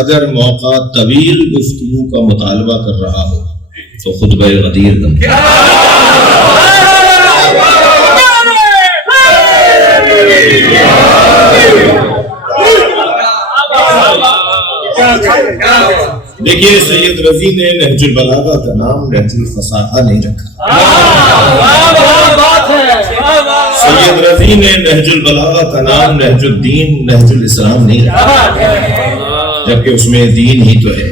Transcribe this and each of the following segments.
اگر موقع طویل گفتگو کا مطالبہ کر رہا ہو تو خطبہ غدیر بن دیکھیے سید رضی نے نہج البلاغہ کا نام نہج الفصاحہ نہیں رکھا. سید رضی نے نہج البلاغہ کا نام نہج الدین نہج الاسلام نہیں رکھا، جبکہ اس میں دین ہی تو ہے،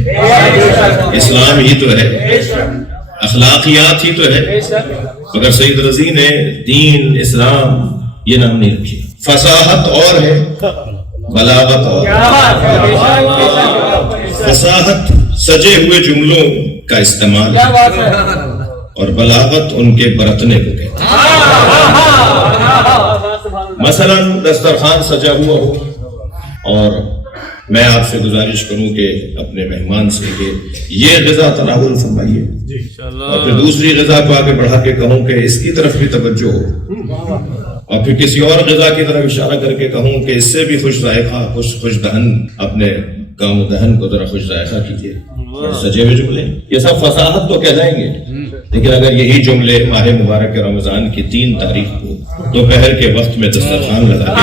اسلام ہی تو ہے، اخلاقیات ہی تو ہے، مگر سید رضی نے دین اسلام یہ نام نہیں رکھی. فصاحت اور ہے، بلاغت اور. فصاحت سجے ہوئے جملوں کا استعمال اور بلاغت ان کے برتنے کو کہتے ہیں. مثلا دسترخوان سجا ہوا ہو اور میں آپ سے گزارش کروں کہ اپنے مہمان سے کہ یہ غذا تناول فرمائیے، اور پھر دوسری غذا کو آگے بڑھا کے کہوں کہ اس کی طرف بھی توجہ ہو، اور پھر کسی اور غذا کی طرف اشارہ کر کے کہوں کہ اس سے بھی خوش ذائقہ خوش دہن اپنے کام و دہن کو ذرا خوش ذائقہ کیجیے. سجے ہوئے جملے یہ سب فصاحت تو کہلائیں گے، لیکن اگر یہی جملے ماہ مبارک رمضان کی 3 تاریخ کو دوپہر کے وقت میں دسترخوان لگا کے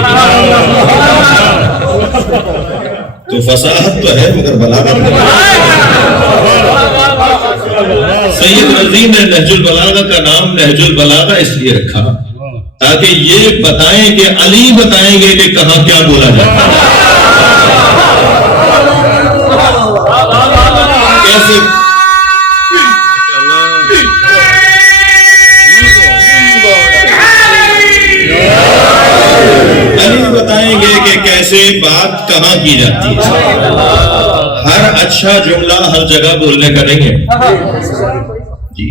تو فصاحت تو ہے مگر بلاغت نہیں. سید رضی نے نہج البلاغہ کا نام نہج البلاغہ اس لیے رکھا تاکہ یہ بتائیں کہ علی بتائیں گے کہ کہاں کیا بولا جاتا ہے. کیسے علی بتائیں گے کہ کیسے بات کہاں کی جاتی ہے. ہر اچھا جملہ ہر جگہ بولنے کا نہیں ہے. جی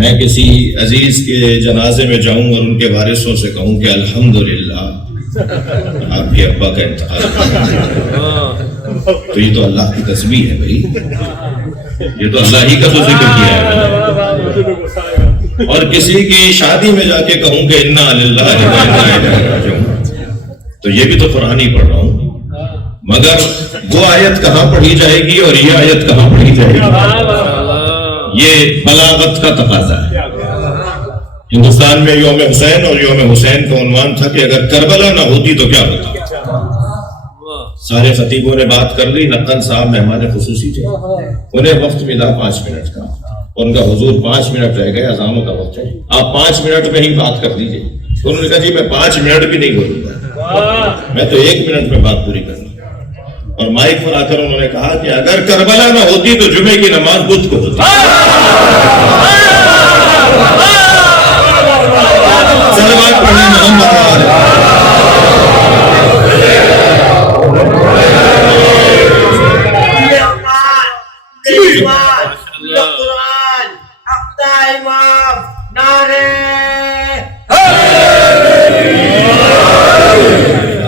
میں کسی عزیز کے جنازے میں جاؤں اور ان کے وارثوں سے کہوں کہ الحمدللہ آپ کے ابا کا انتقال، تو یہ تو اللہ کی تسبیح ہے بھائی، یہ تو اللہ ہی کا تو ذکر کیا ہے. اور کسی کی شادی میں جا کے کہوں کہ انا للہ و انا الیہ راجعون، تو یہ بھی تو قرآن ہی پڑھ رہا ہوں، مگر وہ آیت کہاں پڑھی جائے گی اور یہ آیت کہاں پڑھی جائے گی، یہ بلاغت کا تقاضا ہے. ہندوستان میں یوم حسین اور یوم حسین کا عنوان تھا کہ اگر کربلا نہ ہوتی تو کیا ہوتا. سارے خطیبوں نے بات کر لی، نقن صاحب مہمان خصوصی تھے، انہیں وقت ملا 5 منٹ کا، ان کا حضور 5 منٹ رہ گئے، اذانوں کا وقت ہے، آپ 5 منٹ میں ہی بات کر دیجیے. انہوں نے کہا جی میں 5 منٹ بھی نہیں بولوں گا، میں تو 1 منٹ میں بات پوری کروں. اور مائک پر آ کر انہوں نے کہا کہ اگر کربلا نہ ہوتی تو جمعے کی نماز بدھ کو ہوتی. صلوات پڑھیں محمد آل.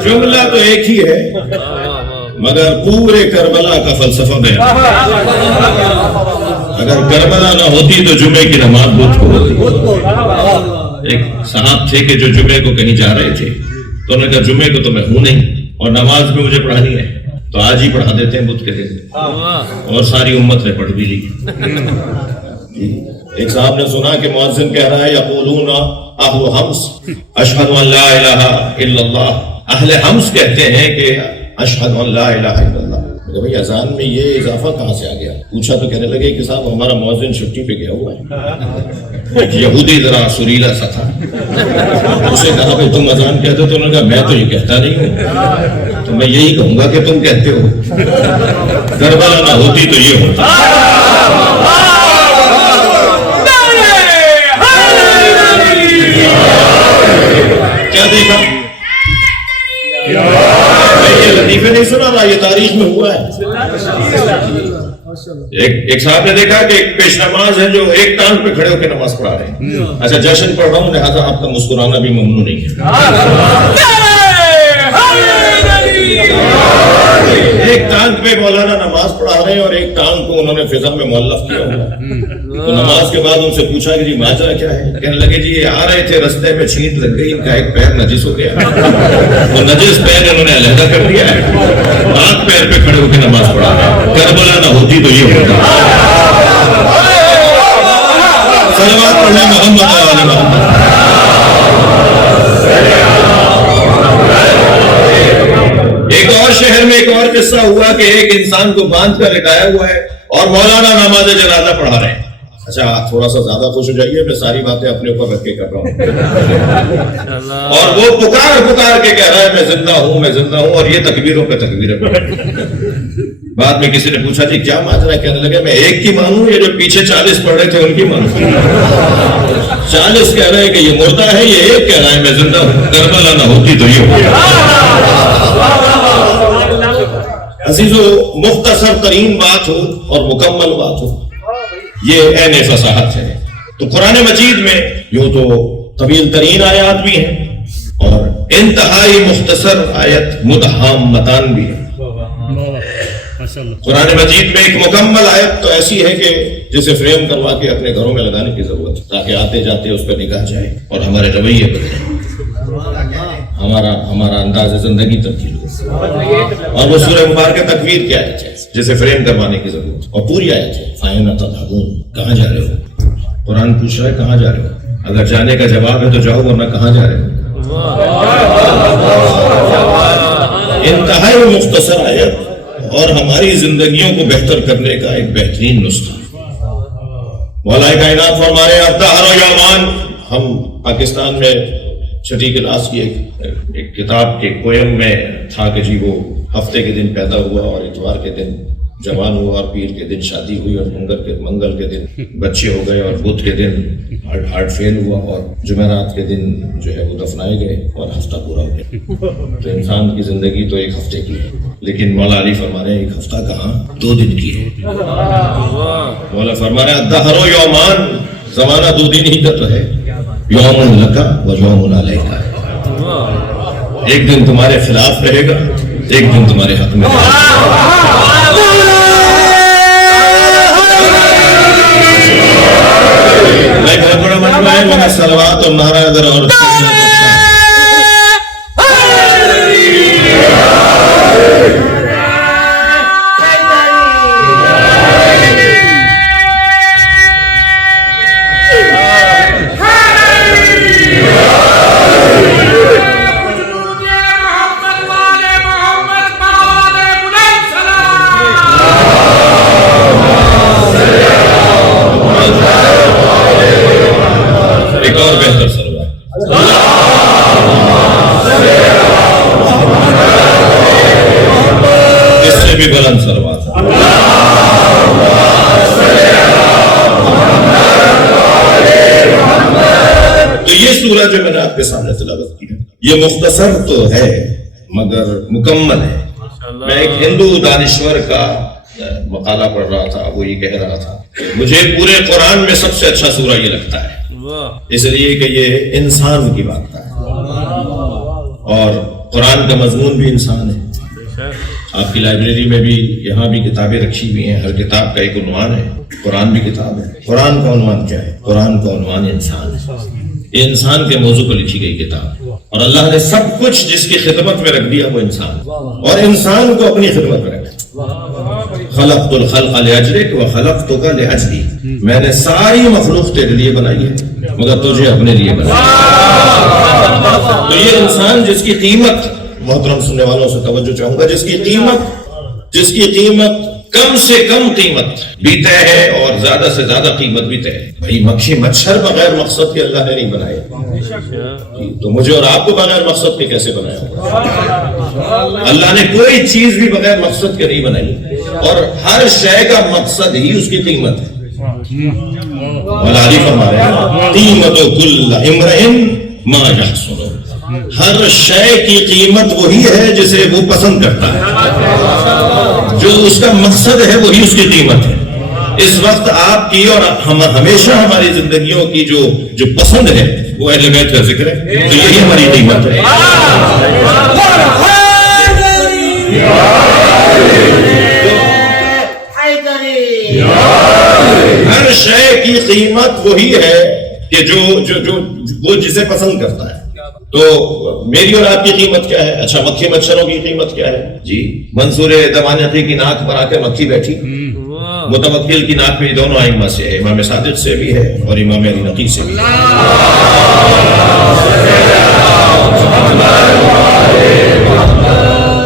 جملہ تو ایک ہی ہے مگر پورے کربلا کا فلسفہ بیان. اگر کربلا نہ ہوتی تو جمعے کی نماز بدھ کو ہوتی. ایک صاحب تھے کہ جو جمعے کو کہیں جا رہے تھے تو انہوں نے کہا جمعے کو تو میں ہوں نہیں اور نماز بھی مجھے پڑھانی ہے تو آج ہی پڑھا دیتے ہیں بدھ کے دن، اور ساری امت نے پڑھ بھی لی. ایک صاحب نے سنا کہ مؤذن کہہ رہا ہے یقولون اہل حمص اشہد ان لا الہ الا اللہ. اہل حمص کہتے ہیں کہ اشہد ان لا الہ الا اللہ. بھائی اذان میں یہ اضافہ کہاں سے آ گیا؟ پوچھا تو کہنے لگے کہ صاحب ہمارا مؤذن چھٹی پہ گیا ہوا ہے. یہودی ذرا سریلا سا تھا، اسے کہا کہ تم اذان کہتے ہو، تو انہوں نے کہا میں تو یہ کہتا نہیں ہوں، تو میں یہی کہوں گا کہ تم کہتے ہو. کربلا نہ ہوتی تو یہ ہوتا. کیا دیکھا؟ یہ لطیفے نہیں سنا رہا، یہ تاریخ میں ہوا ہے. ایک صاحب نے دیکھا کہ ایک پیش نماز ہے جو ایک ٹانگ پہ کھڑے ہو کے نماز پڑھا رہے ہیں. اچھا جشن پڑھ رہا ہوں لہٰذا آپ کا مسکرانا بھی ممنوع نہیں ہے. ایک ٹانگ پہ مولانا نماز پڑھا رہے ہیں اور ایک ٹانگ کو انہوں نے فضا میں معلق کیا ہوا. تو نماز کے بعد ان سے پوچھا کہ جی ماجرا کیا ہے؟ کہنے لگے جی یہ آ رہے تھے رستے میں چھینٹ لگ گئی، ان کا ایک پیر نجس ہو گیا، وہ نجس پیر انہوں نے علیحدہ کر دیا ہے، آنکھ پیر پہ کھڑے ہو کے نماز پڑھا ہے۔ کربلا نہ ہوتی تو یہ ہوتا۔ صلوات پڑھیں محمد علی محمد۔ ایک اور شہر میں ایک اور قصہ ہوا کہ ایک انسان کو باندھ کر لٹایا ہوا ہے اور مولانا نماز جنازہ پڑھا رہے ہیں۔ اچھا تھوڑا سا زیادہ خوش ہو جائیے، میں ساری باتیں اپنے اوپر رکھ کے کر رہا ہوں، اور وہ پکار کے کہہ رہا ہے میں زندہ ہوں میں زندہ ہوں، اور یہ تکبیروں پہ تکبیریں پڑھ رہے ہیں۔ بعد میں کسی نے پوچھا جی کیا ماجرا ہے؟ کہنے لگے میں ایک کی مانوں، یہ جو پیچھے 40 پڑھ رہے تھے ان کی مانوں۔ 40 کہہ رہے ہیں کہ یہ مردہ ہے، یہ ایک کہہ رہا ہے میں زندہ ہوں، کربلا نہ ہوتی تو یہ ہوتا۔ عزیزو، مختصر ترین بات ہو اور مکمل بات ہو، یہ عین فصاحت ہے۔ تو قرآن مجید میں یوں تو طویل ترین آیات بھی ہیں اور انتہائی مختصر آیت مدہامتان بھی ہے۔ قرآن مجید میں ایک مکمل آیت تو ایسی ہے کہ جسے فریم کروا کے اپنے گھروں میں لگانے کی ضرورت ہے، تاکہ آتے جاتے اس پر نگاہ جائے اور ہمارے رویے بدلیں، ہمارا انداز زندگی تبدیل ہو۔ اور وہ سورہ مبارکہ تکویر کی آیت ہے جسے فریم کروانے کی ضرورت ہے، اور پوری آیت ہے فَأَيْنَ تَذْهَبُونَ، کہاں جا رہے ہو؟ قرآن پوچھ رہا ہے کہاں جا رہے ہو؟ اگر جانے کا جواب ہے تو جاؤ، ورنہ کہاں جا رہے ہو؟ انتہائی مختصر آیت اور ہماری زندگیوں کو بہتر کرنے کا ایک بہترین نسخہ۔ مولا کائنات فرما رہے ہیں الدہر یومان۔ ہم پاکستان میں چھٹی کلاس کی ایک کتاب کے پویم میں تھا کہ جی وہ ہفتے کے دن پیدا ہوا اور اتوار کے دن جوان ہوا اور پیر کے دن شادی ہوئی اور منگل کے دن بچے ہو گئے اور بدھ کے دن ہارٹ فیل ہوا اور جمعرات کے دن جو ہے وہ دفنائے گئے اور ہفتہ پورا ہو گیا۔ تو انسان کی زندگی تو ایک ہفتے کی ہے، لیکن مولا علی فرما رہے ہیں ایک ہفتہ کہاں، 2 دن کی ہے۔ مولا فرما رہے ہیں الدہر یومان، زمانہ 2 دن ہی کا تو ہے، یوم لکا و یوم علیکا، ایک دن تمہارے خلاف رہے گا، ایک دن تمہارے حق میں رہے گا۔ بہت بڑا مجمع ہے، میرا صلوات اور نعرہ ادھر اور جو میں نے آپ کے سامنے تلاوت کی ہے یہ مختصر تو ہے مگر مکمل ہے۔ میں ایک ہندو دانشور کا مقالہ پڑھ رہا تھا، وہ یہ کہہ رہا تھا مجھے پورے قرآن میں سب سے اچھا سورہ یہ لگتا ہے، اس لیے کہ یہ انسان کی بات ہے اور قرآن کا مضمون بھی انسان ہے۔ آپ کی لائبریری میں بھی یہاں بھی کتابیں رکھی ہوئی ہیں، ہر کتاب کا ایک عنوان ہے، قرآن بھی کتاب ہے۔ قرآن کا عنوان کیا ہے؟ قرآن کا عنوان انسان ہے، یہ انسان کے موضوع پر لکھی گئی کتاب، اور اللہ نے سب کچھ جس کی خدمت میں رکھ دیا وہ انسان، اور انسان کو اپنی خدمت میں رکھا۔ خلقت الخلق لأجلک وخلقتک لأجلی، میں نے ساری مخلوق تیرے لیے بنائی ہے مگر تجھے اپنے لیے بنایا۔ تو یہ انسان جس کی قیمت، محترم سننے والوں سے توجہ چاہوں گا، جس کی قیمت کم سے کم قیمت بھی طے ہے اور زیادہ سے زیادہ قیمت بھی طے ہے۔ بھائی مکھی مچھر بغیر مقصد کے اللہ نے نہیں بنائے، تو مجھے اور آپ کو بغیر مقصد کے کیسے بنایا؟ اللہ نے کوئی چیز بھی بغیر مقصد کے نہیں بنائی، اور ہر شے کا مقصد ہی اس کی قیمت ہے۔ مولا علی فرما رہے ہیں قیمت کل امرئ ما یحسن، ہر شے کی قیمت وہی ہے جسے وہ پسند کرتا ہے، جو اس کا مقصد ہے وہی اس کی قیمت ہے۔ اس وقت آپ کی اور ہمیشہ ہماری زندگیوں کی جو پسند ہے وہ اہل بیت کا ذکر ہے، تو یہی ہماری قیمت ہے۔ ہر ہر شے کی قیمت وہی ہے کہ جو وہ جسے پسند کرتا ہے. تو میری اور آپ کی قیمت کیا ہے؟ اچھا مکھی مچھروں کی قیمت کیا ہے؟ جی منصور دمانقی کی ناک پر آ کے مکھی بیٹھی، متوکل کی ناک پہ دونوں ائمہ سے ہے، امام صادق سے بھی ہے اور امام علی نقی سے بھی.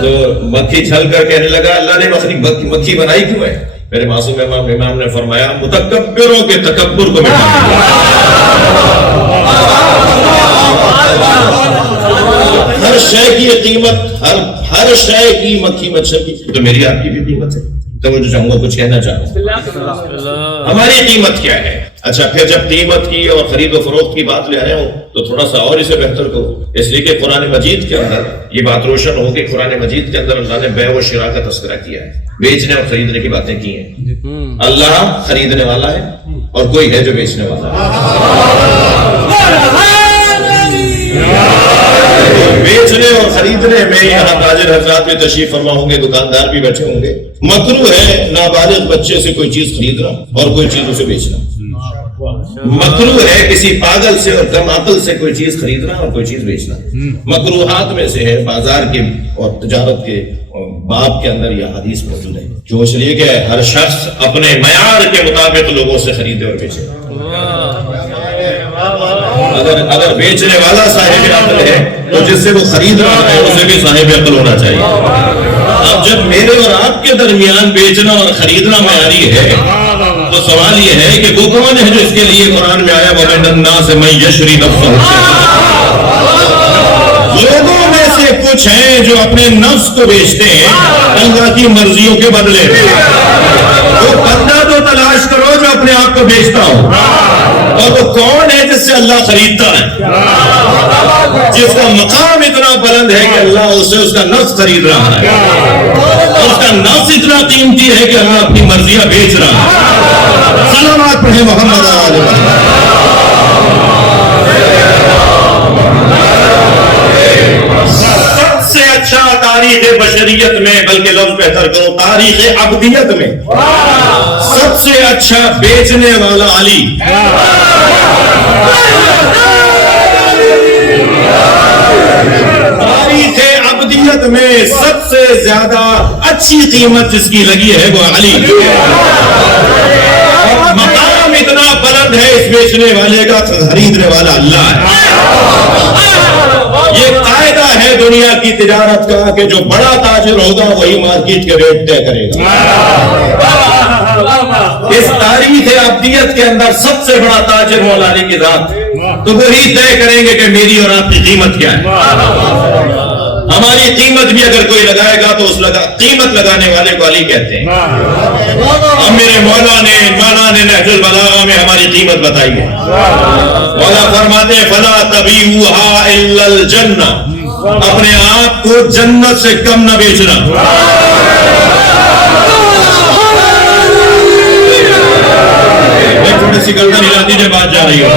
تو مکھی چھل کر کہنے لگا اللہ نے مکھی بنائی کیوں ہے؟ میرے معصوم امام نے فرمایا متکبروں کے تکبر کو مٹانے. ہر شے کی قیمت، ہر شے کی مکھی مچھر کی تو میری آپ کی بھی قیمت ہے. تو میں جو چاہوں گا کچھ کہنا چاہوں گا ہماری قیمت کیا ہے. اچھا پھر جب قیمت کی اور خرید و فروخت کی بات لے آیا ہوں تو تھوڑا سا اور اسے بہتر کرو، اس لیے کہ قرآن مجید کے اندر یہ بات روشن ہو کہ قرآن مجید کے اندر اللہ نے بیع و شراء کا تذکرہ کیا ہے، بیچنے اور خریدنے کی باتیں کی ہیں. اللہ خریدنے والا ہے اور کوئی ہے جو بیچنے والا ہے. بیچنے اور خریدنے میں یہاں تاجر حضرات بھی تشریف فرما ہوں گے، دکاندار بھی بیٹھے ہوں گے. مکروہ ہے نابالغ بچے سے کوئی چیز خریدنا اور کوئی چیز اسے بیچنا. مکروہ ہے کسی پاگل سے اور کم عقل سے کوئی چیز خریدنا اور کوئی چیز بیچنا. مکروہات میں سے ہے بازار کے اور تجارت کے باب کے اندر یہ حدیث موجود ہے جو اس لیے کہ ہر شخص اپنے معیار کے مطابق لوگوں سے خریدے اور بیچے. اگر بیچنے والا صاحب عقل ہے تو جس سے وہ خرید رہا ہے اسے بھی صاحب عقل ہونا چاہیے. اب جب میرے اور آپ کے درمیان بیچنا اور خریدنا معیاری ہے تو سوال یہ ہے کہ وہ کون ہے جو اس کے لیے قرآن میں آیا وَمِنَ النَّاسِ مَن يَشْرِي نَفْسَهُ. لوگوں میں سے کچھ ہیں جو اپنے نفس کو بیچتے ہیں اللہ کی مرضیوں کے بدلے میں. وہ بندہ تو تلاش کرو جو اپنے آپ کو بیچتا ہو. اور وہ کون ہے جس سے اللہ خریدتا ہے؟ جس کا مقام اتنا بلند ہے کہ اللہ اسے اس کا نفس خرید رہا ہے، اس کا نفس اتنا قیمتی ہے کہ اللہ اپنی مرضیاں بیچ رہا ہے. سلامات پڑھیں محمد علیہ وسلم. سب سے اچھا تاریخ بشریت میں، بلکہ لفظ بہتر کرو تاریخ ابدیت میں سب سے اچھا بیچنے والا علی. تاریخ ابدیت میں سب سے زیادہ اچھی قیمت جس کی لگی ہے وہ علی. مقام اتنا بلند ہے اس بیچنے والے کا، خریدنے والا اللہ ہے. یہ قاعدہ ہے دنیا کی تجارت کا کہ جو بڑا تاجر ہوگا وہی مارکیٹ کے ریٹ طے کرے گا. اس تاریخ ابدیت کے اندر سب سے بڑا تاجر مولا علی کی ذات، تو وہی طے کریں گے کہ میری اور آپ کی قیمت کیا ہے. ہماری قیمت بھی اگر کوئی لگائے گا تو اس قیمت لگانے والے کو علی کہتے ہیں. اب میرے مولا نے نہج البلاغہ میں ہماری قیمت بتائی ہے. مولا فرماتے ہیں فلا تبیعوها الا الجنہ، اپنے آپ کو جنت سے کم نہ بیچنا. چھوٹی سی گردن ہلا دیجیے بات جا رہی ہو.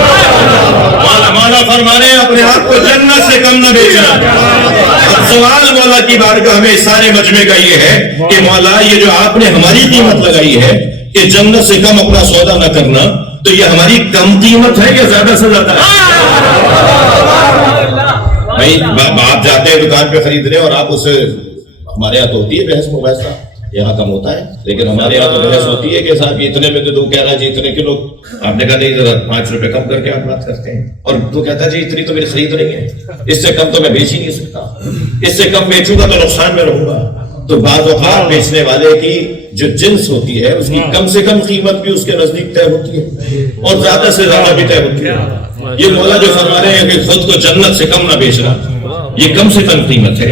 مولا فرما رہے ہیں اپنے آپ کو جنت سے کم نہ بیچنا. سوال مولا کی بارگاہ میں سارے مجمع کا یہ ہے کہ مولا یہ جو آپ نے ہماری قیمت لگائی ہے کہ جنت سے کم اپنا سودا نہ کرنا، تو یہ ہماری کم قیمت ہے کہ زیادہ سے زیادہ ہے؟ بھائی آپ جاتے ہیں دکان پہ خریدنے اور آپ اسے، ہمارے یہاں تو ہوتی ہے بحث مباحثہ، یہاں کم ہوتا ہے، لیکن ہمارے یہاں تو بحث ہوتی ہے کہ صاحب اتنے میں تو کہہ رہا جی اتنے کلو. آپ نے کہا نہیں ذرا 5 روپے کم کر کے آپ بات کرتے ہیں، اور تو کہتا ہے جی اتنی تو میری خرید نہیں ہے، اس سے کم تو میں بیچ ہی نہیں سکتا، اس سے کم بیچوں گا تو نقصان میں رہوں گا. تو بعض اوقات بیچنے والے کی جو جنس ہوتی ہے اس کی کم سے کم قیمت بھی اس کے نزدیک طے ہوتی ہے اور زیادہ سے زیادہ بھی طے ہوتی ہے. یہ مولا جو فرما رہے ہیں کہ خود کو جنت سے کم نہ بیچنا، یہ کم سے کم قیمت ہے.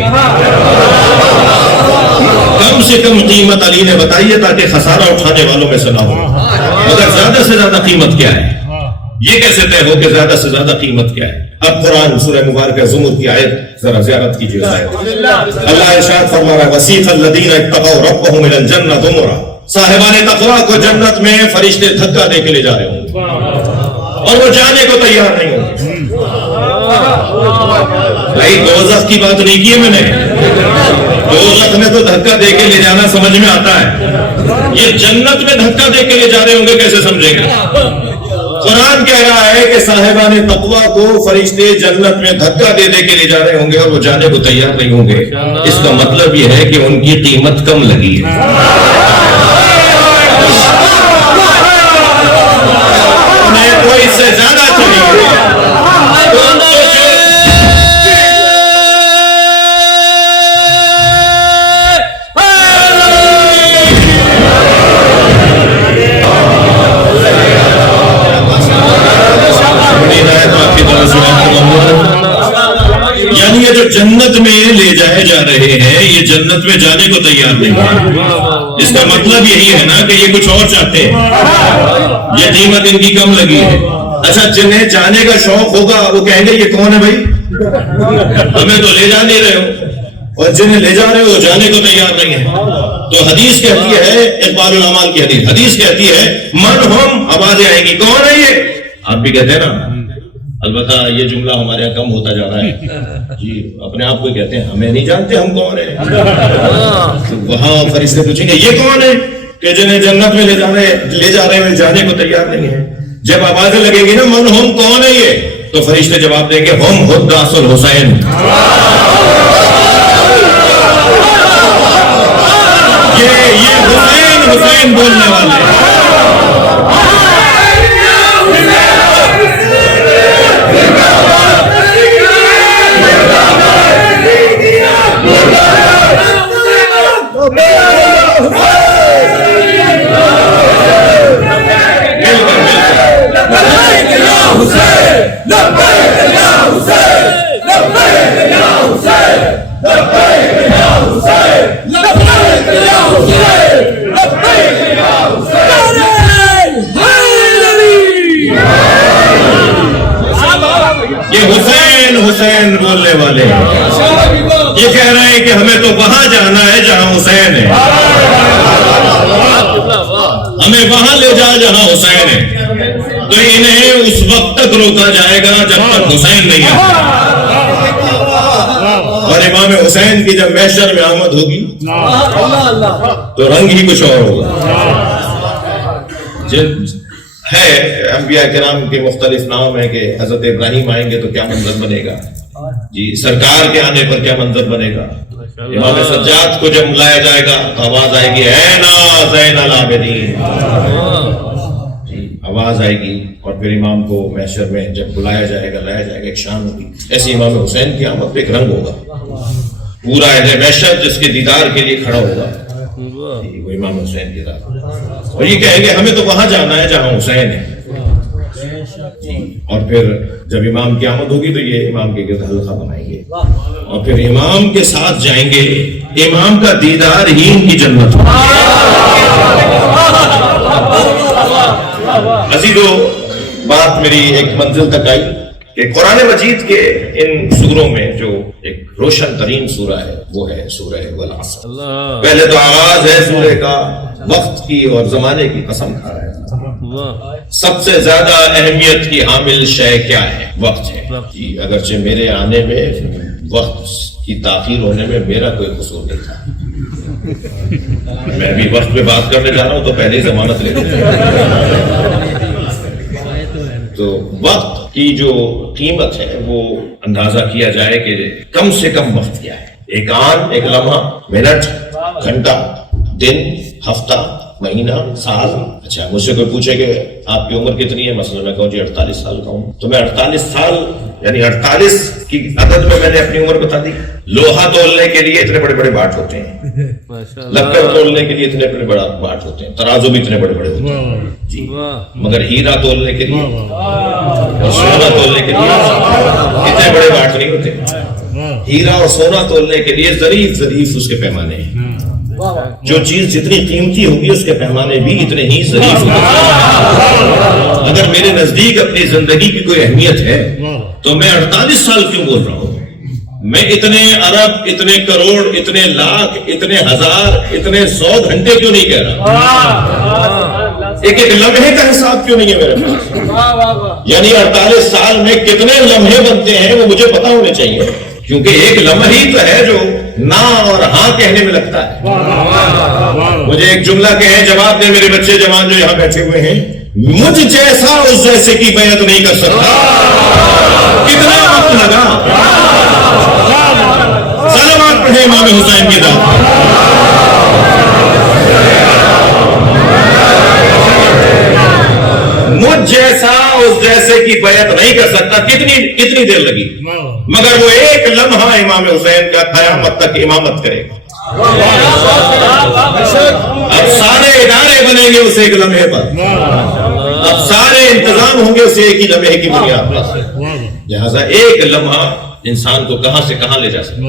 کم سے کم قیمت علی نے بتائی ہے تاکہ خسارہ اٹھانے والوں میں سے نہ ہو. مگر زیادہ سے زیادہ قیمت کیا ہے یہ کیسے طے ہو کہ زیادہ سے زیادہ قیمت کیا ہے؟ اب قرآن سورہ مبارکہ زمر کی آیت ذرا زیارت کیجیے. اللہ ارشاد فرما رہا ہے وسیق الذین اتقوا ربهم الى الجنہ زمرا، صاحبان تقویٰ کو جنت میں فرشتے دھکا دے کے لے جا رہے ہوں گے اور وہ جانے کو تیار نہیں ہوں گے. بھائی دوزخ کی بات نہیں کی ہے میں نے، دوزخ میں تو دھکا دے کے لے جانا سمجھ میں آتا ہے، یہ جنت میں دھکا دے کے لے جا رہے ہوں گے کیسے سمجھیں گے؟ قرآن کہہ رہا ہے کہ صاحبان تقویٰ کو فرشتے جنت میں دھکا دے دے کے لے جا رہے ہوں گے اور وہ جانے کو تیار نہیں ہوں گے۔ اس کا مطلب یہ ہے کہ ان کی قیمت کم لگی ہے، انہیں کوئی اس سے زیادہ چاہیے۔ یعنی یہ جو جنت میں لے جائے جا رہے ہیں یہ جنت میں جانے کو تیار نہیں ہے، اس کا مطلب یہی ہے نا کہ یہ کچھ اور چاہتے ہیں، یہ قیمت ان کی کم لگی ہے۔ اچھا جنہیں جانے کا شوق ہوگا وہ کہیں گے یہ کون ہے بھائی، ہمیں تو لے جا نہیں رہے ہو، اور جنہیں لے جا رہے ہو جانے کو تیار نہیں ہے۔ تو حدیث کہتی ہے، اقبال الاعمال کی حدیث کہتی ہے من ہم، آوازیں آئیں گی کون ہے یہ، آپ بھی کہتے ہیں نا، البتہ یہ جملہ ہمارے یہاں کم ہوتا جا رہا ہے جی، اپنے آپ کو کہتے ہیں ہمیں نہیں جانتے ہم کون ہیں، وہاں فرشتے پوچھیں گے یہ کون ہے کہ جنہیں جنت میں لے جا رہے ہیں جانے کو تیار نہیں ہے۔ جب آوازیں لگے گی نا من ہم کون ہے یہ، تو فرشتے جواب دیں گے ہم حداث الحسین، یہ حسین حسین بولنے والے ہیں۔ حسین حسین بولنے والے یہ کہہ رہے ہیں کہ ہمیں تو وہاں جانا ہے جہاں حسین ہے، ہمیں وہاں لے جا جہاں حسین ہے، تو انہیں اس وقت تک روکا جائے گا جب تک حسین نہیں آتا، اور امام حسین کی جب محشر میں آمد ہوگی تو رنگ ہی کچھ اور ہوگا۔ ہے انبیاء کرام کے مختلف نام ہیں کہ حضرت ابراہیم آئیں گے تو کیا منظر بنے گا جی، سرکار کے آنے پر کیا منظر بنے گا، امام سجاد کو جب بلایا جائے گا تو آواز آئے گی اے نا زین العابدین، آواز آئے گی، اور پھر امام کو محشر میں جب بلایا جائے گا لایا جائے گا ایک شان ہوگی، ایسے امام حسین کی آمد پہ ایک رنگ ہوگا، پورا اہل محشر جس کے دیدار کے لیے کھڑا ہوگا وہ امام حسین کے ساتھ، اور یہ کہیں گے ہمیں تو وہاں جانا ہے جہاں حسین ہے، اور پھر جب امام کی آمد ہوگی تو یہ امام کے گرد حلقہ بنائیں گے اور پھر امام کے ساتھ جائیں گے، امام کا دیدار ہی ان کی جنت ہوگی۔ عزیزو بات میری ایک منزل تک آئی کہ قرآن مجید کے ان سوروں میں جو ایک روشن ترین سورہ ہے وہ ہے سورہ والعصر۔ پہلے تو آغاز ہے سورہ کا وقت کی اور زمانے کی قسم کھا رہا ہے، سب سے زیادہ اہمیت کی حامل شے کیا ہے؟ وقت ہے جی، اگرچہ میرے آنے میں وقت کی تاخیر ہونے میں میرا کوئی قصور نہیں تھا، میں بھی وقت پہ بات کرنے جا رہا ہوں تو پہلے ہی ضمانت لے لیں۔ تو وقت کی جو قیمت ہے وہ اندازہ کیا جائے کہ کم سے کم وقت کیا ہے، ایک آن، ایک لمحہ، منٹ، گھنٹہ، دن، ہفتہ، مہینہ، سال۔ اچھا مجھ سے کوئی پوچھے کہ آپ کی عمر کتنی ہے، مثلا میں کہوں جی 48 سال کا ہوں، تو میں 48 سال یعنی 48 کی عدد میں نے اپنی عمر بتا دی۔ لوہا تولنے کے لیے اتنے بڑے بڑے باٹ ہوتے ہیں، لکڑ تولنے کے لیے اتنے بڑے بڑے باٹ ہوتے ہیں، ترازو بھی اتنے بڑے بڑے ہوتے ہیں جی، مگر ہیرا تولنے کے لیے اور سونا تولنے کے لیے اتنے بڑے باٹ نہیں ہوتے۔ ہیرا اور سونا تولنے کے لیے ظریف ظریف اس کے پیمانے ہیں، جو چیز جتنی قیمتی ہوگی اس کے پیمانے بھی اتنے ہی ظریف ہوگی۔ اگر میرے نزدیک اپنی زندگی کی کوئی اہمیت ہے تو میں 48 سال کیوں بول رہا ہوں، میں اتنے ارب، اتنے کروڑ، اتنے لاکھ، اتنے ہزار، اتنے 100 گھنٹے کیوں نہیں کہہ رہا، ایک ایک لمحے کا حساب کیوں نہیں ہے میرے پاس، یعنی 48 سال میں کتنے لمحے بنتے ہیں وہ مجھے پتا ہونے چاہیے، کیونکہ ایک لمحہ ہی تو ہے جو نا اور ہاں کہنے میں لگتا ہے. مجھے ایک جملہ کہیں جواب دے میرے بچے جوان جو یہاں بیٹھے ہوئے ہیں, مجھ جیسا اس جیسے کی بیعت نہیں کر سکتا. کتنا وقت لگا. صلوات پڑھیں امام حسین کی ذات. مجھ جیسا اس جیسے کی بیعت نہیں کر سکتا. کتنی دیر لگی, مگر وہ ایک لمحہ امام حسین کا قیامت تک امامت کرے گا. اب سارے ادارے بنیں گے اس ایک لمحے پر, اب سارے انتظام ہوں گے اس ایک ہی لمحے کی بنیاد پر. لہذا ایک لمحہ انسان کو کہاں سے کہاں لے جا سکتا.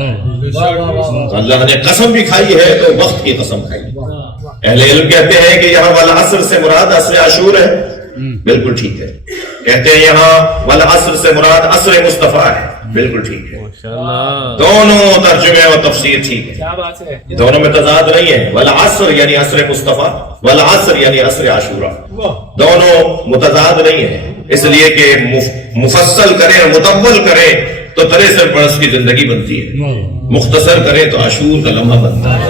اللہ نے قسم بھی کھائی ہے تو وقت کی قسم کھائی. اہل علم کہتے ہیں کہ یہاں والعصر سے مراد عصر عاشور ہے. بالکل ٹھیک ہے. کہتے ہیں یہاں والعصر سے مراد عصر مصطفیٰ ہے. بالکل ٹھیک ہے. دونوں ترجمے اور تفسیر ٹھیک ہے. یہ دونوں میں تضاد نہیں ہے. والعصر یعنی عصر مصطفیٰ, والعصر یعنی عصر عاشورہ. دونوں متضاد نہیں ہے, اس لیے کہ مفصل کریں اور مطول کریں تو 63 برس کی زندگی بنتی ہے, مختصر کریں تو عاشور کا لمحہ بنتا ہے.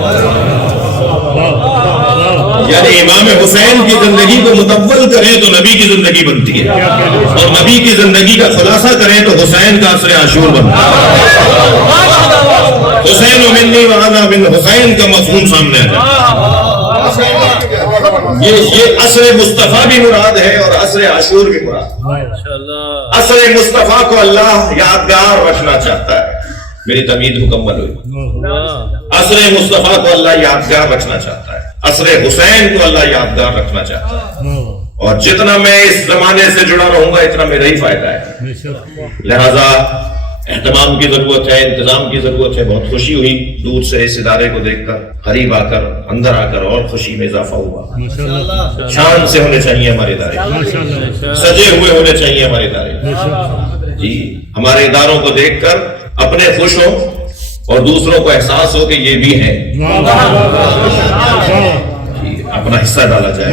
یعنی امام حسین کی زندگی کو مطول کریں تو نبی کی زندگی بنتی ہے, اور نبی کی زندگی کا خلاصہ کریں تو حسین کا عصر عاشور بنتا ہے. حسین و منی وانا من حسین کا مفہوم سامنے آ جائے. یہ عصر مصطفیٰ بھی مراد ہے اور عصر عاشور بھی مراد. عصر مصطفیٰ کو اللہ یادگار رکھنا چاہتا ہے. میری تمہید مکمل ہوئی. عصر مصطفیٰ کو اللہ یادگار رکھنا چاہتا ہے, عصر حسین کو اللہ یادگار رکھنا چاہتا ہے. اور جتنا میں اس زمانے سے جڑا رہوں گا اتنا میرا ہی فائدہ ہے. لہذا اہتمام کی ضرورت ہے, انتظام کی ضرورت ہے. بہت خوشی ہوئی دور سے اس ادارے کو دیکھ کر, قریب آ کر, اندر آ کر اور خوشی میں اضافہ ہوا. شان سے ہونے چاہیے ہمارے ادارے, سجے ہوئے ہونے چاہیے ہمارے ادارے. جی ہمارے اداروں کو دیکھ کر اپنے خوش ہو اور دوسروں کو احساس ہو کہ یہ بھی ہے, اپنا حصہ ڈالا جائے.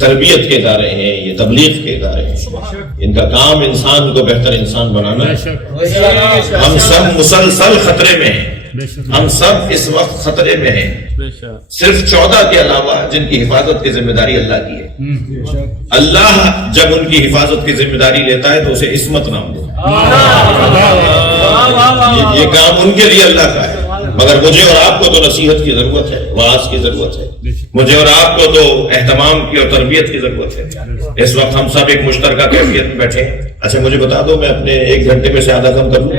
تربیت کے ادارے ہیں, یہ تبلیغ کے ادارے ہیں, ان کا کام انسان کو بہتر انسان بنانا ہے. ہم سب مسلسل خطرے میں ہیں, ہم سب اس وقت خطرے میں ہیں. صرف 14 کے علاوہ جن کی حفاظت کی ذمہ داری اللہ کی ہے. اللہ جب ان کی حفاظت کی ذمہ داری لیتا ہے تو اسے عصمت نام دے. یہ کام ان کے لیے اللہ کا ہے, مگر مجھے اور آپ کو تو نصیحت کی ضرورت ہے, واعظ کی ضرورت ہے. مجھے اور آپ کو تو اہتمام کی اور تربیت کی ضرورت ہے. اس وقت ہم سب ایک مشترکہ کیفیت میں بیٹھے ہیں. اچھا مجھے بتا دو, میں اپنے 1 گھنٹے میں سے آدھا کم کر لوں.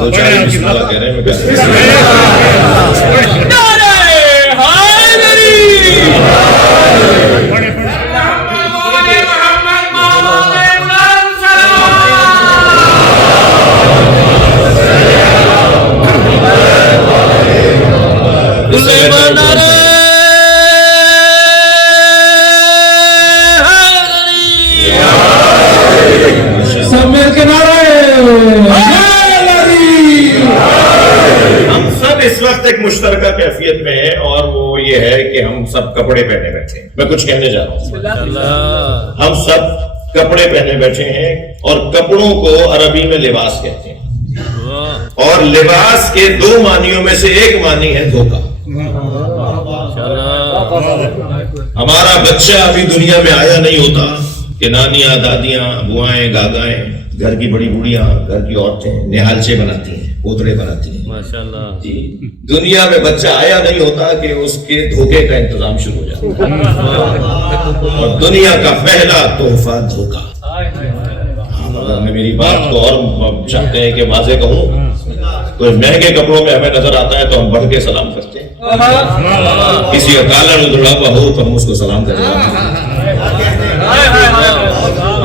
2-4 بسم اللہ کہہ رہے ہیں. ہم سب اس وقت ایک مشترکہ کیفیت میں ہیں, اور وہ یہ ہے کہ ہم سب کپڑے پہنے بیٹھے ہیں. میں کچھ کہنے جا رہا ہوں. ہم سب کپڑے پہنے بیٹھے ہیں, اور کپڑوں کو عربی میں لباس کہتے ہیں, اور لباس کے 2 معنیوں میں سے ایک معنی ہے دھوکہ. ہمارا بچہ ابھی دنیا میں آیا نہیں ہوتا کہ نانیاں, دادیاں, بوائیں, گاگائیں, گھر کی بڑی بوڑھیاں, گھر کی عورتیں نہالچے بناتی ہیں, پوتڑے بناتی ہیں. ماشاءاللہ جی, دنیا میں بچہ آیا نہیں ہوتا کہ اس کے دھوکے کا انتظام شروع ہو جاتا ہے. اور دنیا کا پہلا تحفہ دھوکہ. اگر میں میری بات کو اور چاہتے ہیں کہ واضح کہوں, کوئی مہنگے کپڑوں میں ہمیں نظر آتا ہے تو ہم بڑھ کے سلام کرتے ہیں. کسی کا کالا ادھڑا ہوا ہو تو ہم اس کو سلام کا جواب نہیں دیتے.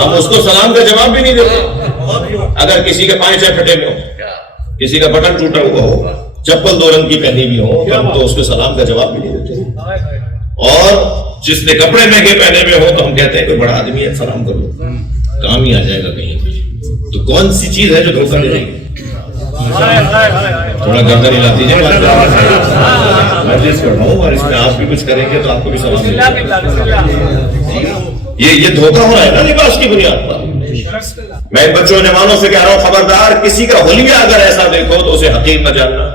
ہم اس کو سلام کا جواب بھی نہیں دیتے. اگر کسی کے پائیں پھٹے ہوئے ہو, کسی کا بٹن ٹوٹا ہوا ہو, چپل 2 رنگ کی پہنی ہوئی ہو, تو ہم تو اس کو سلام کا جواب بھی نہیں دیتے. اور جس نے کپڑے مہنگے پہنے ہوئے ہو تو ہم کہتے ہیں کوئی بڑا آدمی ہے, سلام کر لو, کام ہی آ جائے گا کہیں. تو کون سی چیز ہے جو دھوکہ دے رہی ہے؟ تھوڑا گردن ہلا دیجیے. میں جس کر رہا ہوں, اور اس میں آپ بھی کچھ کریں گے تو آپ کو بھی سلام ملے گا. یہ دھوکہ ہو رہا ہے نا لباس کی بنیاد پر. میں بچوں جوانوں سے کہہ رہا ہوں خبردار کسی کا حلیہ اگر ایسا دیکھو تو اسے حقیر نہ جاننا.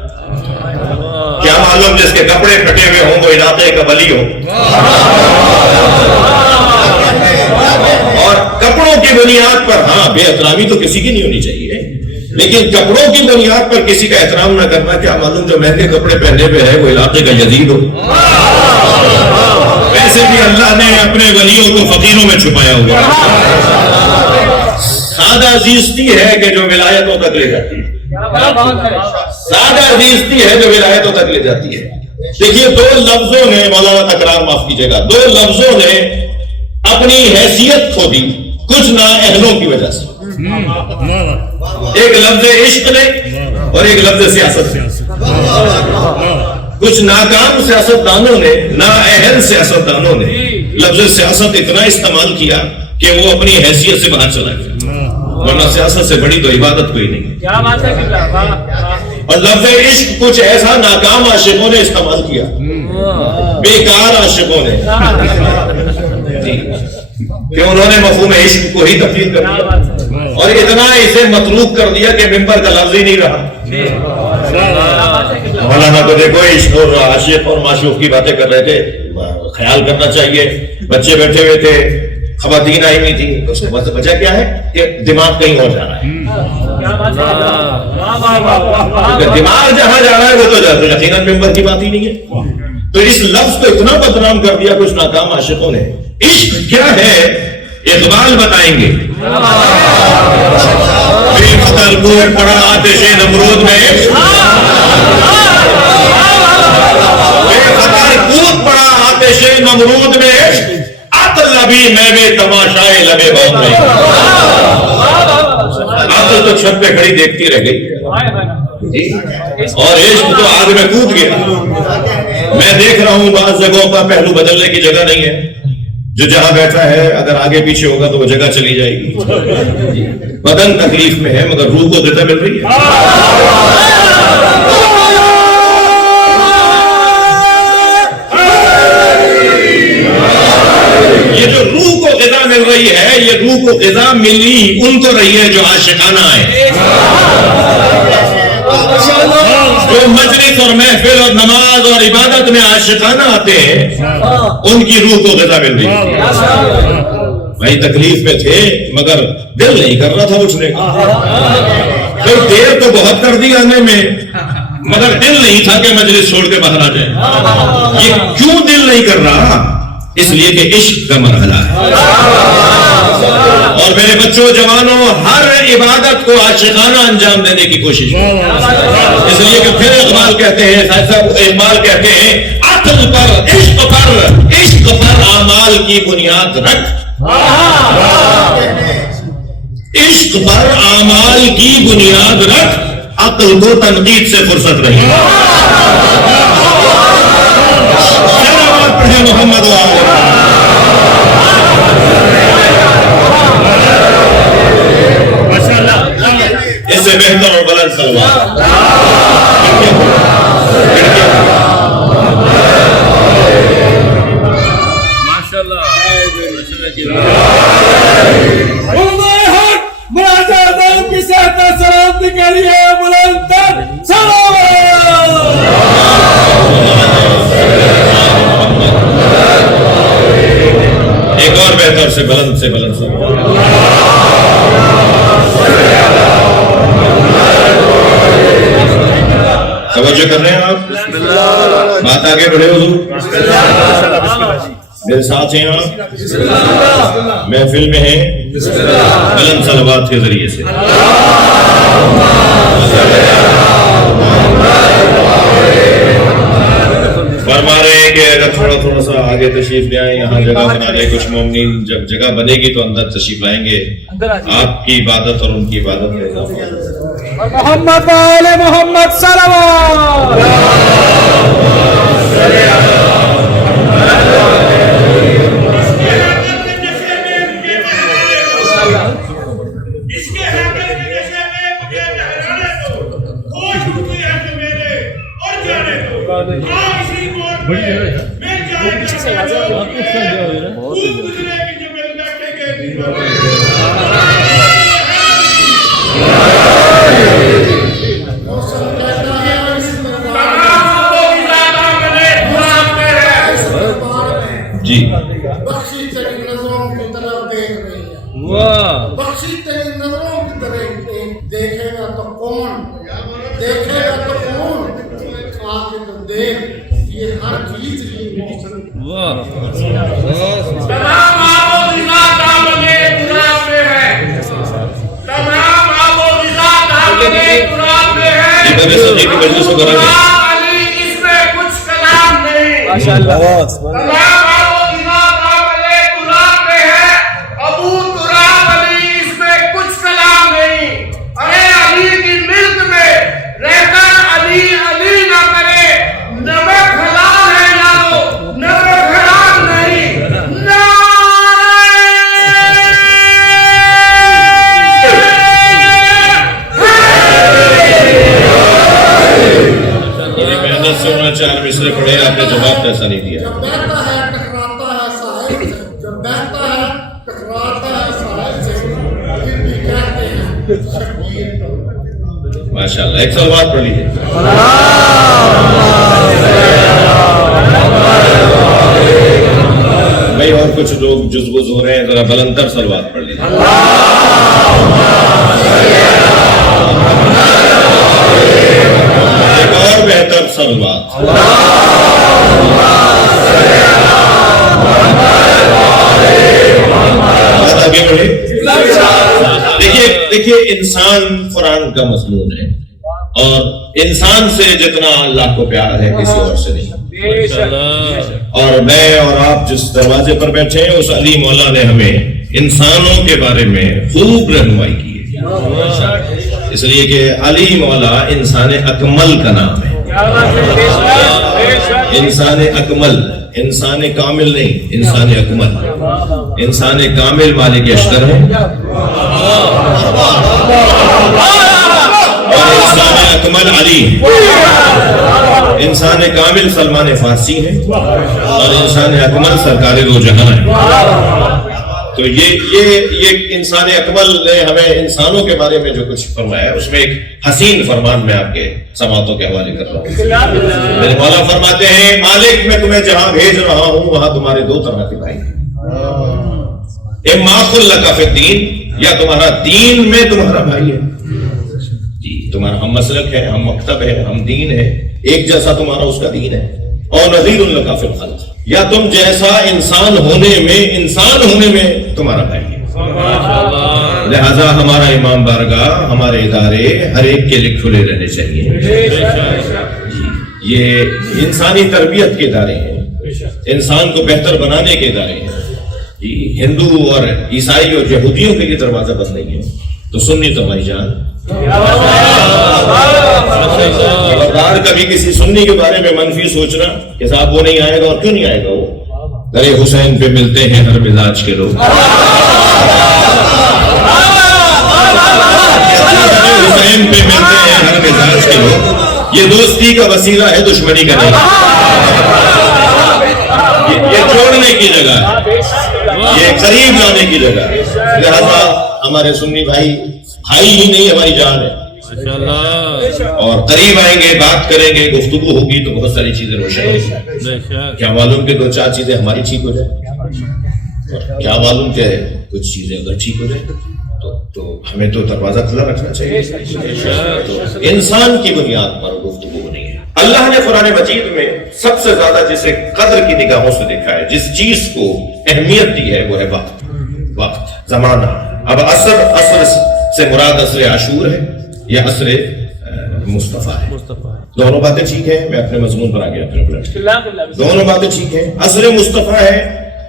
کیا معلوم جس کے کپڑے پھٹے ہوئے ہوں وہ علاقے کا ولی ہو. اور کپڑوں کی بنیاد پر ہاں بے احترامی تو کسی کی نہیں ہونی چاہیے، لیکن کپڑوں کی بنیاد پر کسی کا احترام نہ کرنا، کیا معلوم جو مہنگے کپڑے پہنے ہوئے ہے وہ علاقے کا یزید ہو. ویسے بھی اللہ نے اپنے ولیوں کو فقیروں میں چھپایا ہوا. سادہ زیستی ہے کہ جو ولایتوں تک لے جاتی ہے. سادہ زیستی ہے جو ولایتوں تک لے جاتی ہے. دیکھیے دو لفظوں نے، مولانا تکرار معاف کیجیے گا، دو لفظوں نے اپنی حیثیت کھو دی کچھ نااہلوں کی وجہ سے. ایک لفظ عشق نے اور ایک لفظ سیاست نے. کچھ ناکام سیاستدانوں نے، نااہل سیاستدانوں نے لفظ سیاست اتنا استعمال کیا کہ وہ اپنی حیثیت سے باہر چلا گیا. ورنہ سیاست سے بڑی تو عبادت کوئی نہیں. کیا بات ہے. اور لفظ عشق کچھ ایسا ناکام عاشقوں نے استعمال کیا، بیکار عاشقوں نے، کہ انہوں نے مفہوم عشق کو ہی تبدیل کر دیا اور اتنا اسے متروک کر دیا کہ ممبر کا لفظ ہی نہیں رہا. مولانا تو دیکھو عشق اور عاشق اور معشوق کی باتیں کر رہے تھے، خیال کرنا چاہیے. بچے بیٹھے ہوئے تھے، خواتین آئی ہوئی تھی، اس کو وجہ کیا ہے کہ دماغ کہیں اور جا رہا ہے. دماغ جہاں جا رہا ہے وہ تو یقیناً ممبر کی بات ہی نہیں ہے. تو اس لفظ کو اتنا بدنام کر دیا کچھ ناکام عاشقوں نے. عشق کیا ہے اقبال بتائیں گے. بے خطر کوٹ پڑا آتش نمرود میں، بے خطر کوٹ پڑا آتش نمرود میں، عقل ابھی میں تماشائے لبے بہت میں. عقل تو چھت پہ کھڑی دیکھتی رہ گئی اور عشق تو آگ میں کود گیا. میں دیکھ رہا ہوں بعض جگہوں پر پہلو بدلنے کی جگہ نہیں ہے. جو جہاں بیٹھا ہے اگر آگے پیچھے ہوگا تو وہ جگہ چلی جائے گی. بدن تکلیف میں ہے مگر روح کو غذا مل رہی ہے. یہ جو روح کو غذا مل رہی ہے، یہ روح کو غذا ملی ان کو رہی ہے جو عاشقانہ ہے، جو مجلس اور محفل اور نماز اور عبادت میں عاشقانہ آتے ہیں، ان کی روح کو غذا مل رہی ہے. بھائی تکلیف میں تھے مگر دل نہیں کر رہا تھا اٹھنے کا. بھائی دیر تو بہت کر دی آنے میں مگر دل نہیں تھا کہ مجلس چھوڑ کے باہر آ جائے. یہ کیوں دل نہیں کر رہا؟ اس لیے کہ عشق کا مرحلہ ہے. اور میرے بچوں جوانوں، ہر عبادت کو عاشقانہ انجام دینے کی کوشش کریں. اس لیے کہ پھر اقبال کہتے ہیں، اقبال کہتے ہیں عقل پر عشق پر اعمال کی بنیاد رکھ. عشق پر اعمال کی بنیاد رکھ، عقل کو تنقید سے فرصت رہی. محمد اس سے بہتر اور بلند سلوات. ایک اور بہتر سے بلند توجہ کر رہے ہیں آپ؟ بات آگے بڑھے حضور، میرے ساتھ ہیں آپ، محفل میں ہیں، بلند صلوات کے ذریعے سے. فرما رہے ہیں کہ اگر تھوڑا سا آگے تشریف لے آئیں، یہاں جگہ بنا لیں. کچھ مومنین جب جگہ بنے گی تو اندر تشریف لائیں گے. آپ کی عبادت اور ان کی عبادت میں اضافہ ہوگا. محمد آل محمد صلوات. بڑی جی بخشی تیری نظروں کی طرف دیکھ رہی ہے، واہ بخشی تیری نظروں کی طرف دیکھے گا تو کون، دیکھے گا تو کون، آگے تو دیکھ یہ ہر چیز ہی واہ تمام آب و غذا دامن قرآن میں ہے، تمام آب و غذا دامن قرآن میں ہے، قرآن علی اس میں کچھ کلام نہیں، تمام آب و غذا دامن قرآن میں ہے، ابو تراب علی اس میں کچھ کلام نہیں، ارے علی کی ملک میں رہ کر علی علی نہ کرے، نمک حلال ہے یارو، نمک حرام نہیں، بڑی محنت سے انہوں نے 4 مصرے پڑھے، آپ نے جواب کیسا نہیں دیا؟ جب بہتا ہے ٹکراتا ہے ساحل سے، جب بہتا ہے ٹکراتا ہے ساحل سے، پھر بھی کہتے ہیں شبیر۔ ماشاءاللہ، ایک سلوات پڑھ لیجیے۔ بھائی اور کچھ لوگ جزبز ہو رہے ہیں، ذرا بلندر سلوات پڑھ لیجیے۔ ایک اور بہتر سلوات۔ بات آگے بڑھے۔ دیکھیے انسان قرآن کا مضمون ہے، اور انسان سے جتنا اللہ کو پیار ہے کسی اور سے نہیں۔ اور میں اور آپ جس دروازے پر بیٹھے ہیں اس علی مولا نے ہمیں انسانوں کے بارے میں خوب رہنمائی کی ہے، اس لیے کہ علی مولا انسان اکمل کا نام ہے۔ انسان اکمل، انسان کامل نہیں، انسان اکمل۔ انسان کامل مالک اشتر ہے، اور انسان اکمل علی ہے۔ انسان کامل سلمان فارسی ہے، اور انسان اکمل سرکار دو جہاں ہے۔ تو یہ انسان اکمل نے ہمیں انسانوں کے بارے میں جو کچھ فرمایا ہے، اس میں ایک حسین فرمان میں آپ کے سماعتوں کے حوالے کر رہا ہوں۔ میرے مولا فرماتے ہیں، مالک میں تمہیں جہاں بھیج رہا ہوں وہاں تمہارے 2 طرح کے بھائی ہیں، اما خلق فی الدین، یا تمہارا دین میں تمہارا بھائی ہے، جی تمہارا ہم مسلک ہے، ہم مکتب ہے، ہم دین ہے، ایک جیسا تمہارا اس کا دین ہے، اور نذیر لک فی الخلق، یا تم جیسا انسان ہونے میں تمہارا بھائی ہے۔ لہذا ہمارا امام بارگاہ، ہمارے ادارے ہر ایک کے لیے کھلے رہنے چاہیے۔ یہ انسانی تربیت کے ادارے ہیں، انسان کو بہتر بنانے کے ادارے ہیں۔ ہندو اور عیسائی اور یہودیوں کے لیے دروازہ بند نہیں ہے، تو سنی تو بھائی جان، خبردار کبھی کسی سنی کے بارے میں منفی سوچنا کہ صاحب وہ نہیں آئے گا، اور کیوں نہیں آئے گا؟ وہ درے حسین پہ ملتے ہیں ہر مزاج کے لوگ، حسین پہ ملتے ہیں ہر مزاج کے لوگ۔ یہ دوستی کا وسیلہ ہے، دشمنی کا نہیں، یہ جوڑنے کی جگہ ہے، یہ قریب لانے کی جگہ ہے۔ لہذا ہمارے سنی بھائی ہی نہیں، ہماری جان ہے، اور قریب آئیں گے، بات کریں گے، گفتگو ہوگی تو بہت ساری چیزیں روشن ہوگی۔ کیا معلوم کہ 2-4 چیزیں ہماری ٹھیک ہو جائیں، کیا معلوم کہ کچھ چیزیں ادھر ٹھیک ہو جائیں، تو ہمیں تو دروازہ کھلا رکھنا چاہیے۔ تو انسان کی بنیاد پر گفتگو نہیں ہے۔ اللہ نے قرآن مجید میں سب سے زیادہ جسے قدر کی نگاہوں سے دیکھا ہے، جس چیز کو اہمیت دی ہے، وہ ہے وقت، زمانہ۔ اب عصر سے مراد عصر عاشور ہے یا عصر مصطفیٰ ہے؟ دونوں باتیں ٹھیک ہیں، میں اپنے مضمون پر آ گیا اپنے، دونوں باتیں ٹھیک ہیں۔ عصر مصطفیٰ ہے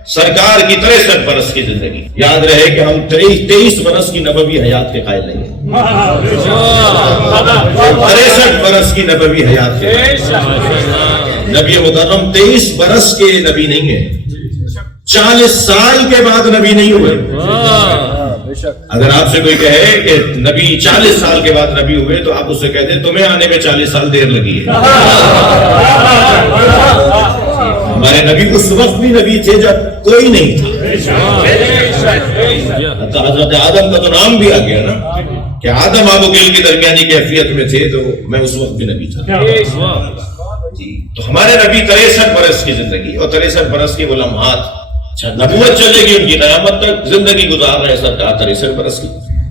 سرکار کی 63 برس کی زندگی، یاد رہے کہ ہم 23 برس کی نبوی حیات کے قائل نہیں ہیں، 63 برس کی نبوی حیات کے نبی مکرم 23 برس کے نبی نہیں ہیں، 40 سال کے بعد نبی نہیں ہوئے۔ اگر آپ سے کوئی کہے کہ نبی 40 سال کے بعد نبی ہوئے تو آپ اس سے کہتے ہیں تمہیں آنے میں 40 سال دیر لگی ہے۔ ہمارے نبی اس وقت بھی نبی تھے جب کوئی نہیں تھا، حضرت آدم کا تو نام بھی آ گیا نا کہ آدم آب و گل کی درمیانی کیفیت میں تھے، تو میں اس وقت بھی نبی تھا۔ جی تو ہمارے نبی 63 برس کی زندگی اور 63 برس کی وہ لمحات، اچھا نبوت چلے گی ان کی قیامت تک زندگی گزار رہے سرکار 63 برس کی.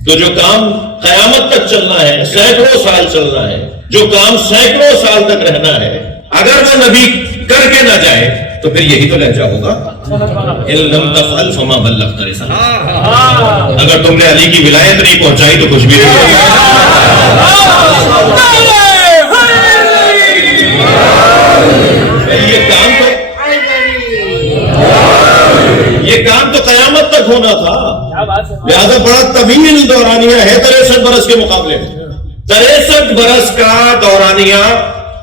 تو جو کام قیامت تک چلنا ہے، سینکڑوں سال چلنا ہے، جو کام سینکڑوں سال تک رہنا ہے، اگر وہ نبی کر کے نہ جائے تو پھر یہی تو لہجہ ہوگا، ان لم تفعل فما بلغت رسالتہ. اگر تم نے علی کی ولایت نہیں پہنچائی تو کچھ بھی نہیں ہوگا. یہ کام تو قیامت تک ہونا تھا، لہذا بڑا طویل دورانیہ ہے 63 برس کے مقابلے میں. 63 برس کا دورانیہ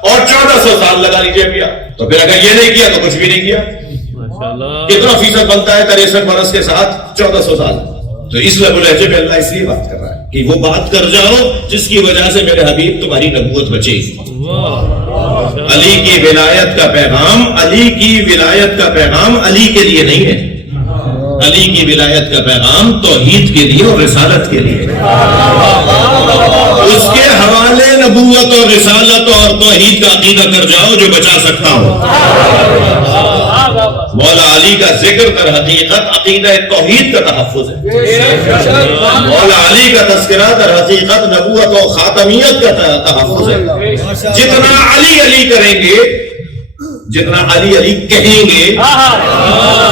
اور 1400 سال لگا لیجیے بھیا، تو پھر اگر یہ نہیں کیا تو کچھ بھی نہیں کیا. کتنا فیصد بنتا ہے 63 برس کے ساتھ 1400 سال؟ تو اس لب لہجے میں اللہ اس لیے بات کر رہا ہے کہ وہ بات کر جاؤ جس کی وجہ سے میرے حبیب تمہاری نبوت بچے گی. علی کی ولایت کا پیغام، علی کی ولایت کا پیغام علی کے لیے نہیں ہے، علی کی ولایت کا پیغام توحید کے لیے اور رسالت کے لیے. اس کے حوالے نبوت اور رسالت اور توحید کا عقیدہ کر جاؤ جو بچا سکتا ہو. مولا علی کا ذکر در حقیقت عقیدہ توحید کا تحفظ ہے. مولا علی کا تذکرہ در حقیقت نبوت و خاتمیت کا تحفظ ہے. جتنا علی علی کریں گے، جتنا علی علی کہیں گے،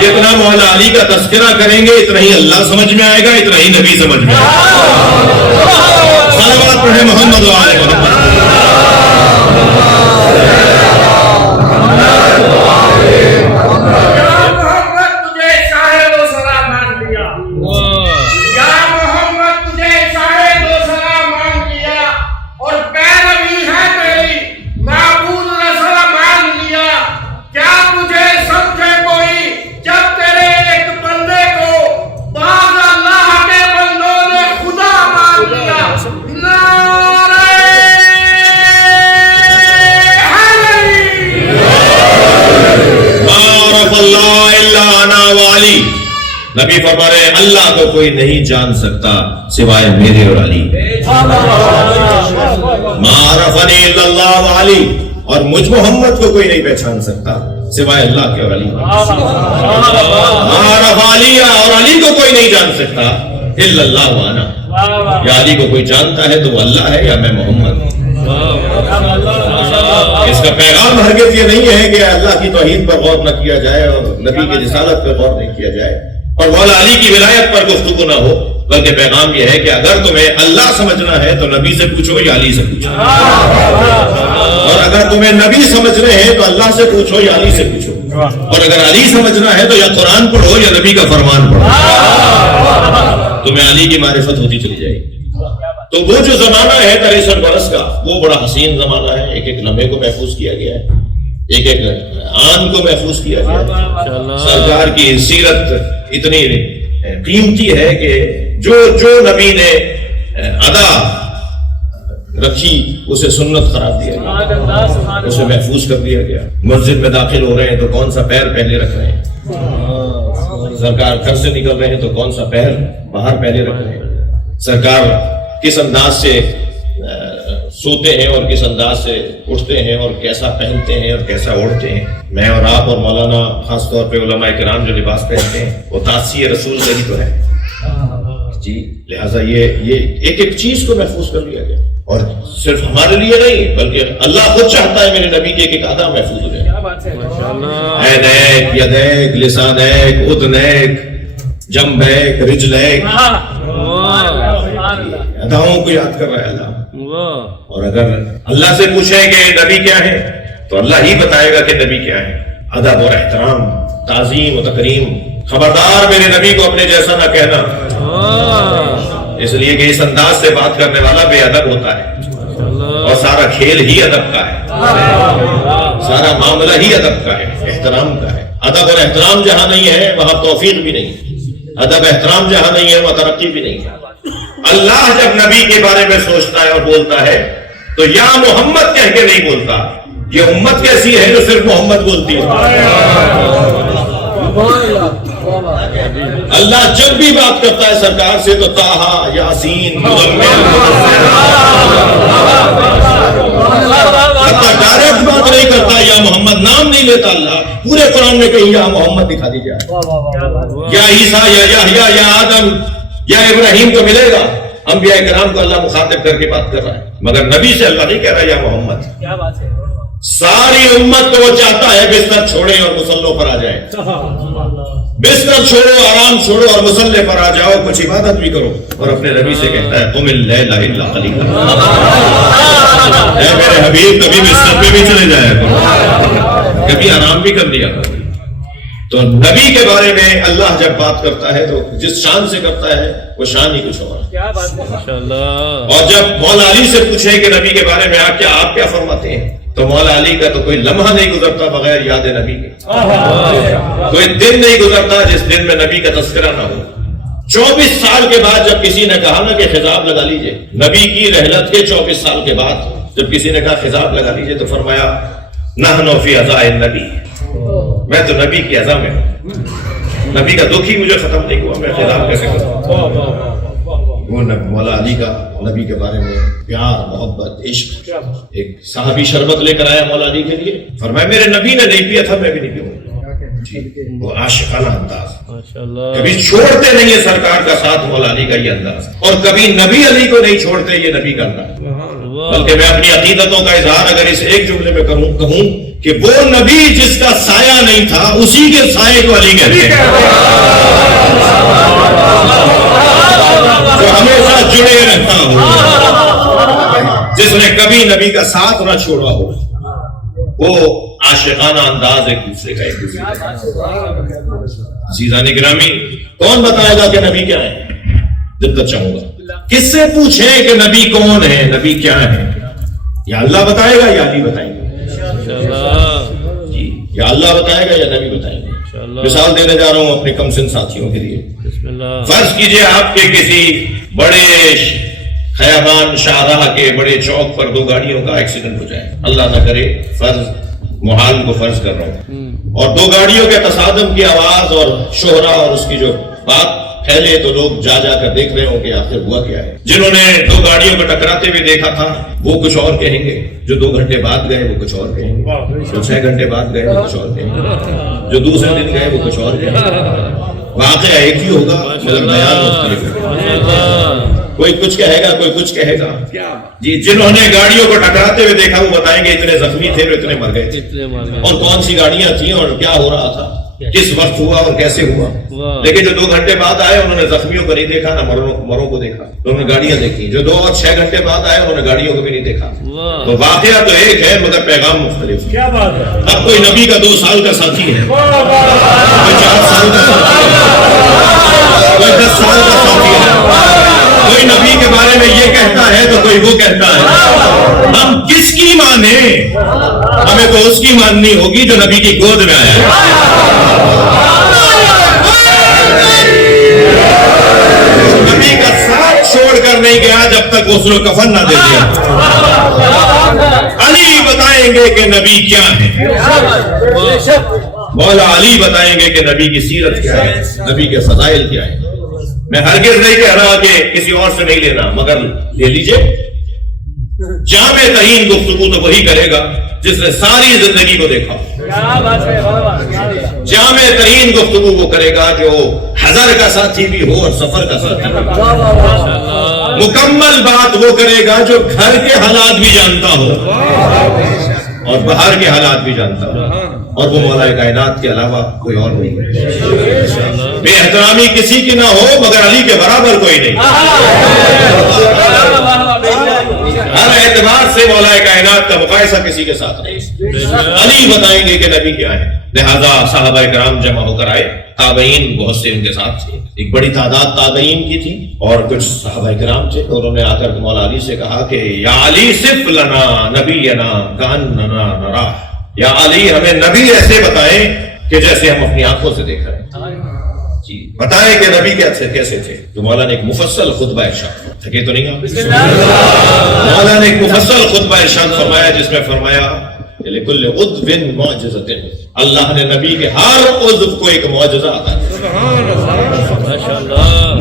جتنا مولا علی کا تذکرہ کریں گے، اتنا ہی اللہ سمجھ میں آئے گا، اتنا ہی نبی سمجھ میں آئے گا. صلوات پڑھیں محمد و آل محمد. نبی فرما رہے ہیں اللہ کو کوئی نہیں جان سکتا سوائے میرے اور علی. ما عرفنی الا اللہ و علی، اور مجھ محمد کو کوئی نہیں پہچان سکتا سوائے اللہ کے اور علی. ما عرف علی، اور علی کو کوئی نہیں جان سکتا الا اللہ و انا. یا علی کو کوئی جانتا ہے تو وہ اللہ ہے یا میں محمد. اس کا پیغام ہرگز یہ نہیں ہے کہ اللہ کی توحید پر غور نہ کیا جائے اور نبی کی رسالت پر غور نہیں کیا جائے اور مولا علی کی ولایت پر گفتگو نہ ہو، بلکہ پیغام یہ ہے کہ اگر تمہیں اللہ سمجھنا ہے تو نبی سے پوچھو یا علی سے پوچھو، اور اگر تمہیں نبی سمجھنے ہیں تو اللہ سے پوچھو یا علی سے پوچھو، اور اگر علی سمجھنا ہے تو یا قرآن پڑھو یا نبی کا فرمان پڑھو. تمہیں علی کی معرفت ہوتی چلی جائے گی. تو وہ جو زمانہ ہے 63 برس کا، وہ بڑا حسین زمانہ ہے. ایک ایک لمحے کو محفوظ کیا گیا ہے، ایک ایک آن کو محفوظ کیا گیا ہے. سرکار کی سیرت اتنی قیمتی ہے کہ جو نبی نے ادا رکھی اسے سنت قرار دیا گیا، اسے محفوظ کر دیا گیا. مسجد میں داخل ہو رہے ہیں تو کون سا پیر پہلے رکھ رہے ہیں، سرکار گھر سے نکل رہے ہیں تو کون سا پیر باہر پہلے رکھ رہے ہیں، سرکار کس انداز سے سوتے ہیں اور کس انداز سے اٹھتے ہیں اور کیسا پہنتے ہیں اور کیسا اوڑھتے ہیں. میں اور آپ اور مولانا خاص طور پہ علماء کرام جو لباس پہنتے ہیں وہ تاثیر رسول کا ہی تو ہے جی. لہٰذا یہ ایک ایک چیز کو محفوظ کر لیا گیا، اور صرف ہمارے لیے نہیں بلکہ اللہ خود چاہتا ہے میرے نبی کے ایک ایک ادا محفوظ ہو جائے. عینیک، یدیک، لسانیک، اذنیک، جنبیک، رجلیک، اداؤں کو یاد کر رہا ہے اللہ. اور اگر اللہ سے پوچھیں کہ نبی کیا ہے تو اللہ ہی بتائے گا کہ نبی کیا ہے. ادب اور احترام، تعظیم و تکریم. خبردار میرے نبی کو اپنے جیسا نہ کہنا، اس لیے کہ اس انداز سے بات کرنے والا بے ادب ہوتا ہے، اور سارا کھیل ہی ادب کا ہے، سارا معاملہ ہی ادب کا ہے، احترام کا ہے. ادب اور احترام جہاں نہیں ہے وہاں توفیق بھی نہیں، ادب احترام جہاں نہیں ہے وہاں ترقی بھی نہیں ہے. اللہ جب نبی کے بارے میں سوچتا ہے اور بولتا ہے تو یا محمد کہہ کے نہیں بولتا. یہ امت کیسی ہے جو صرف محمد بولتی ہے. اللہ جب بھی بات کرتا ہے سرکار سے تو طٰہٰ، یاسین، ڈائریکٹ بات نہیں کرتا نہیں لیتا اللہ. پورے قرآن میں کہیں یا محمد دکھا دی جائے, یا عیسیٰ یا یحییٰ یا آدم یا ابراہیم کو ملے گا. انبیاء کرام کو اللہ مخاطب کر کے بات کر رہا ہے, مگر نبی سے اللہ نہیں کہہ رہا یا محمد. کیا بات ہے. ساری امت کو وہ چاہتا ہے بستر چھوڑے اور مصلوں پر آ جائے. بستر چھوڑو, آرام چھوڑو اور مصلے پر آ جاؤ, کچھ عبادت بھی کرو. اور اپنے نبی سے کہتا ہے قم اللیل الا قلیلا. اے میرے حبیب کبھی بستر پہ بھی چلے جایا کرو, کبھی آرام بھی کر لیا کرو. تو نبی کے بارے میں اللہ جب بات کرتا ہے تو جس شان سے کرتا ہے وہ شان ہی کچھ اور. کیا بات ہے. ماشاءاللہ. اور جب مولا علی سے پوچھے کہ نبی کے بارے میں آپ کیا فرماتے ہیں, تو مولا علی کا تو کوئی لمحہ نہیں گزرتا بغیر یاد نبی کے. کوئی دن نہیں گزرتا جس دن میں نبی کا تذکرہ نہ ہو. 24 سال کے بعد جب کسی نے کہا نا کہ خطاب لگا لیجئے, نبی کی رحلت کے 24 سال کے بعد جب کسی نے کہا خطاب لگا لیجئے, تو فرمایا نحن فی عزاء النبی, میں تو نبی کی عزا میں ہوں. نبی کا دکھ ہی مجھے ختم نہیں ہوا, میں خطاب کیسے کروں. وہ مولا علی کا نبی کے بارے میں پیار, محبت, عشق. ایک صحابی شربت لے کر آیا مولا علی کے لیے, فرمایا میرے نبی نے نہیں پیا تھا, میں بھی نہیں پیوں. وہ عاشقانہ انداز, کبھی چھوڑتے نہیں ہے سرکار کا ساتھ مولا علی کا یہ انداز, اور کبھی نبی علی کو نہیں چھوڑتے, یہ نبی کا انداز. بلکہ میں اپنی عقیدتوں کا اظہار اگر اس ایک جملے میں کہوں کہ وہ نبی جس کا سایہ نہیں تھا اسی کے سائے کو علی کہتے ہیں, جو ہمیشہ جڑے رہتا ہو, جس نے کبھی نبی کا ساتھ نہ چھوڑا ہو. وہ عاشقانہ انداز ایک دوسرے کا. عزیزان گرامی, کون بتائے گا کہ نبی کیا ہے؟ دقت چاہوں گا کس سے پوچھیں کہ نبی کون ہے, نبی کیا ہے؟ یا اللہ بتائے گا یا علی بتائیں گے؟ جی, یا اللہ بتائے گا یا نبی بتائیں گے؟ مثال دینے جا رہا ہوں اپنے کم سن ساتھیوں کے لیے. فرض کیجئے آپ کے کسی بڑے خیابان شاہراہ کے بڑے چوک پر 2 گاڑیوں کا ایکسیڈنٹ ہو جائے, اللہ نہ کرے, فرض محال کو فرض کر رہا ہوں, اور 2 گاڑیوں کے تصادم کی آواز اور شہرہ اور اس کی جو بات پھیلے تو لوگ جا کر دیکھ رہے ہوں کہ آخر ہوا کیا ہے. جنہوں نے 2 گاڑیوں کو ٹکراتے ہوئے دیکھا تھا وہ کچھ اور کہیں گے, جو 2 گھنٹے بعد گئے وہ کچھ اور کہیں گے, جو 6 گھنٹے بعد گئے وہ کچھ اور کہیں گے, جو دوسرے دن گئے وہ کچھ اور کہیں گے. واقعہ ایک ہی ہوگا مگر بیان مختلف ہوگا. کوئی کچھ کہے گا, کوئی کچھ کہے گا. جی, جنہوں نے گاڑیوں کو ٹکراتے ہوئے دیکھا وہ بتائیں گے اتنے زخمی تھے, اتنے مر گئے تھے, اور کون سی گاڑیاں تھیں اور کیا ہو رہا تھا, کس وقت ہوا اور کیسے ہوا. لیکن جو 2 گھنٹے بعد آئے انہوں نے زخمیوں کو نہیں دیکھا, نہ مروں کو دیکھا, انہوں نے گاڑیاں دیکھی. جو 2 اور 6 گھنٹے بعد آئے انہوں نے گاڑیوں کو بھی نہیں دیکھا. تو واقعہ تو ایک ہے مگر پیغام مختلف. کیا بات ہے. اب کوئی نبی کا 2 سال کا ساتھی ہے, کوئی 4 سال کا ساتھی ہے, کوئی 10 سال کا ساتھی ہے. کوئی نبی کے بارے میں یہ کہتا ہے تو کوئی وہ کہتا ہے. ہم کس کی مانیں؟ ہمیں تو اس کی ماننی ہوگی جو نبی کی گود میں آیا ہے. نبی کا ساتھ چھوڑ کر نہیں گیا جب تک غسل و کفن نہ دے دیا. علی بتائیں گے کہ نبی کیا ہے, مولا علی بتائیں گے کہ نبی کی سیرت کیا ہے, نبی کے فضائل کیا ہے. میں ہرگز نہیں کہہ رہا کہ کسی اور سے نہیں لینا, مگر لے لیجئے. جامع ترین گفتگو تو وہی کرے گا جس نے ساری زندگی کو دیکھا. جامع ترین گفتگو وہ کرے گا جو حضر کا ساتھی بھی ہو اور سفر کا ساتھی بھی ہو. مکمل بات وہ کرے گا جو گھر کے حالات بھی جانتا ہو اور باہر کے حالات بھی جانتا ہو, اور وہ مولا کائنات کے علاوہ کوئی اور نہیں. بے احترامی کسی کی نہ ہو مگر علی کے برابر کوئی نہیں. ہر اعتبار سے مولا کائنات کا مقایسہ کسی کے ساتھ نہیں. علی بتائیں گے کہ نبی کیا ہے. لہذا صحابہ کرام جمع ہو کر آئے, تابعین بہت سے ان کے ساتھ تھے, ایک بڑی تعداد تابعین کی تھی اور کچھ صحابہ کرام تھے. انہوں نے آ کر مولا علی سے کہا کہ یا علی صف لنا نبینا کاننا نرا, یا علی ہمیں نبی ایسے بتائیں کہ جیسے ہم اپنی آنکھوں سے دیکھ رہے ہیں. جی, بتائیں کہ نبی کیسے تھے. تو مولا نے ایک مفصل خطبہ ارشاد, تھکے تو نہیں آپ, مولا نے ایک مفصل خطبہ ارشاد فرمایا جس میں فرمایا لِكُلِّ عُضْوٍ مُعْجِزَةٍ, اللہ نے نبی کے ہر عضو کو ایک معجزہ عطا کیا.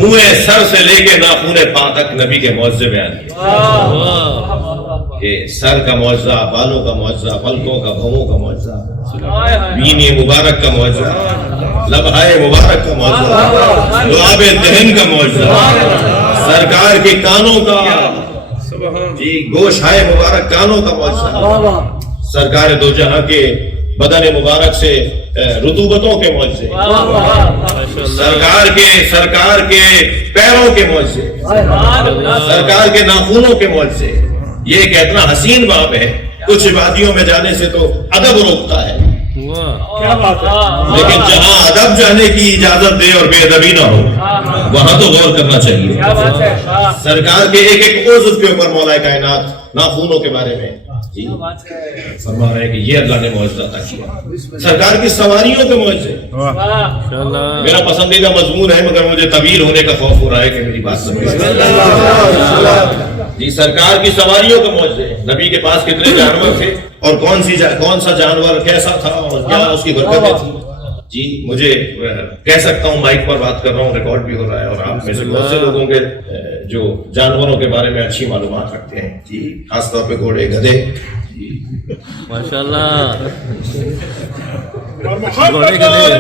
منہ سر سے لے کے ناخن پا تک نبی کے معجزے بیان کیے. کہ سر کا معجزہ، بالوں کا معجزہ، پلکوں کا، بھووں کا معجزہ، بین مبارک کا معجزہ، لبہائے مبارک کا معجزہ، لعاب دہن کا معجزہ، سرکار کے کانوں کا، جی گوشہائے مبارک کانوں کا معجزہ، سرکار دو جہاں کے بدن مبارک سے رطوبتوں کے معجزے، سرکار کے پیروں کے معجزے، سرکار کے ناخنوں کے معجزے۔ یہ ایک اتنا حسین باب ہے، کچھ وادیوں میں جانے سے تو ادب روکتا ہے، لیکن جہاں ادب جانے کی اجازت دے اور بے ادبی نہ ہو وہاں تو غور کرنا چاہیے۔ سرکار کے ایک ایک عضو کے اوپر مولا کائنات ناخنوں کے بارے میں جی فرما رہے ہیں کہ یہ اللہ نے معجزہ عطا کیا۔ سرکار کی سواریوں کے معجزے، میرا پسندیدہ مضمون ہے مگر مجھے طویل ہونے کا خوف ہو رہا ہے کہ میری بات سمجھے جی۔ سرکار کی سواریوں کے معجزے، نبی کے پاس کتنے جانور تھے اور کون سا جانور کیسا تھا اور کیا اس کی برکتیں تھیں جی۔ مجھے کہہ سکتا ہوں، مائک پر بات کر رہا ہوں، ریکارڈ بھی ہو رہا ہے، اور آپ میں سے بہت سے لوگوں کے جو جانوروں کے بارے میں اچھی معلومات رکھتے ہیں جی، خاص طور پہ گھوڑے، گدھے جی۔ ماشاءاللہ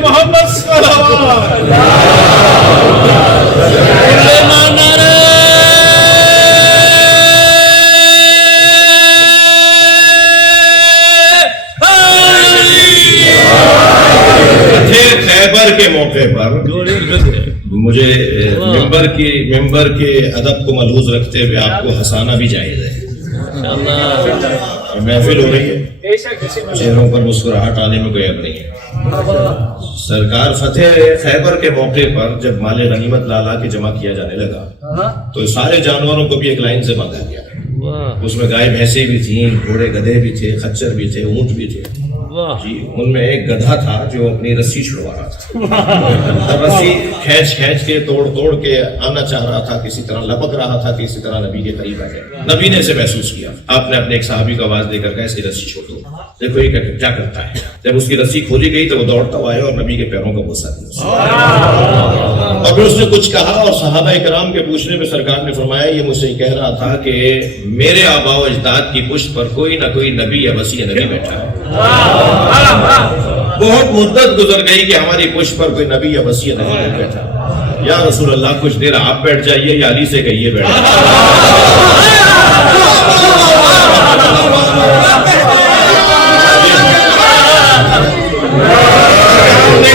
محمد خیبر کے موقع پر مجھے ممبر کے ادب کو ملحوظ رکھتے ہوئے آپ کو ہنسانا بھی جائز ہے۔ محفل ہو رہی ہے، چہروں پر مسکراہٹ آنے میں کوئی عیب نہیں ہے۔ سرکار فتح خیبر کے موقع پر جب مال غنیمت لالا کے جمع کیا جانے لگا تو سارے جانوروں کو بھی ایک لائن سے باندھا گیا۔ اس میں گائے بھینسیں بھی تھیں، گھوڑے گدھے بھی تھے، خچر بھی تھے، اونٹ بھی تھے جی۔ ان میں ایک گدھا تھا جو اپنی رسی چھڑوا رہا تھا، رسی کھینچ کے توڑ کے آنا چاہ رہا تھا، کسی طرح لپک رہا تھا، کسی طرح نبی کے قریب آ گیا۔ نبی نے اسے محسوس کیا، آپ نے اپنے ایک صحابی کو آواز دے کر کہا ایسی رسی چھوڑ دو، دیکھو یہ کیا کرتا ہے۔ جب اس کی رسی کھولی گئی تو وہ دوڑتا ہوا آیا اور نبی کے پیروں کو بوسہ دیا، اور پھر اس نے کچھ کہا اور صحابہ کرام کے پوچھنے پہ سرکار نے فرمایا یہ مجھ سے کہہ رہا تھا کہ میرے آباء و اجداد کی پشت پر کوئی نہ کوئی نبی یا وصی نبی بیٹھا ہے۔ بہت مدت گزر گئی کہ ہماری پشت پر کوئی نبی یا وصی نبی نہیں بیٹھا۔ یا رسول اللہ کچھ دیر آپ بیٹھ جائیے یا علی سے کہیے بیٹھ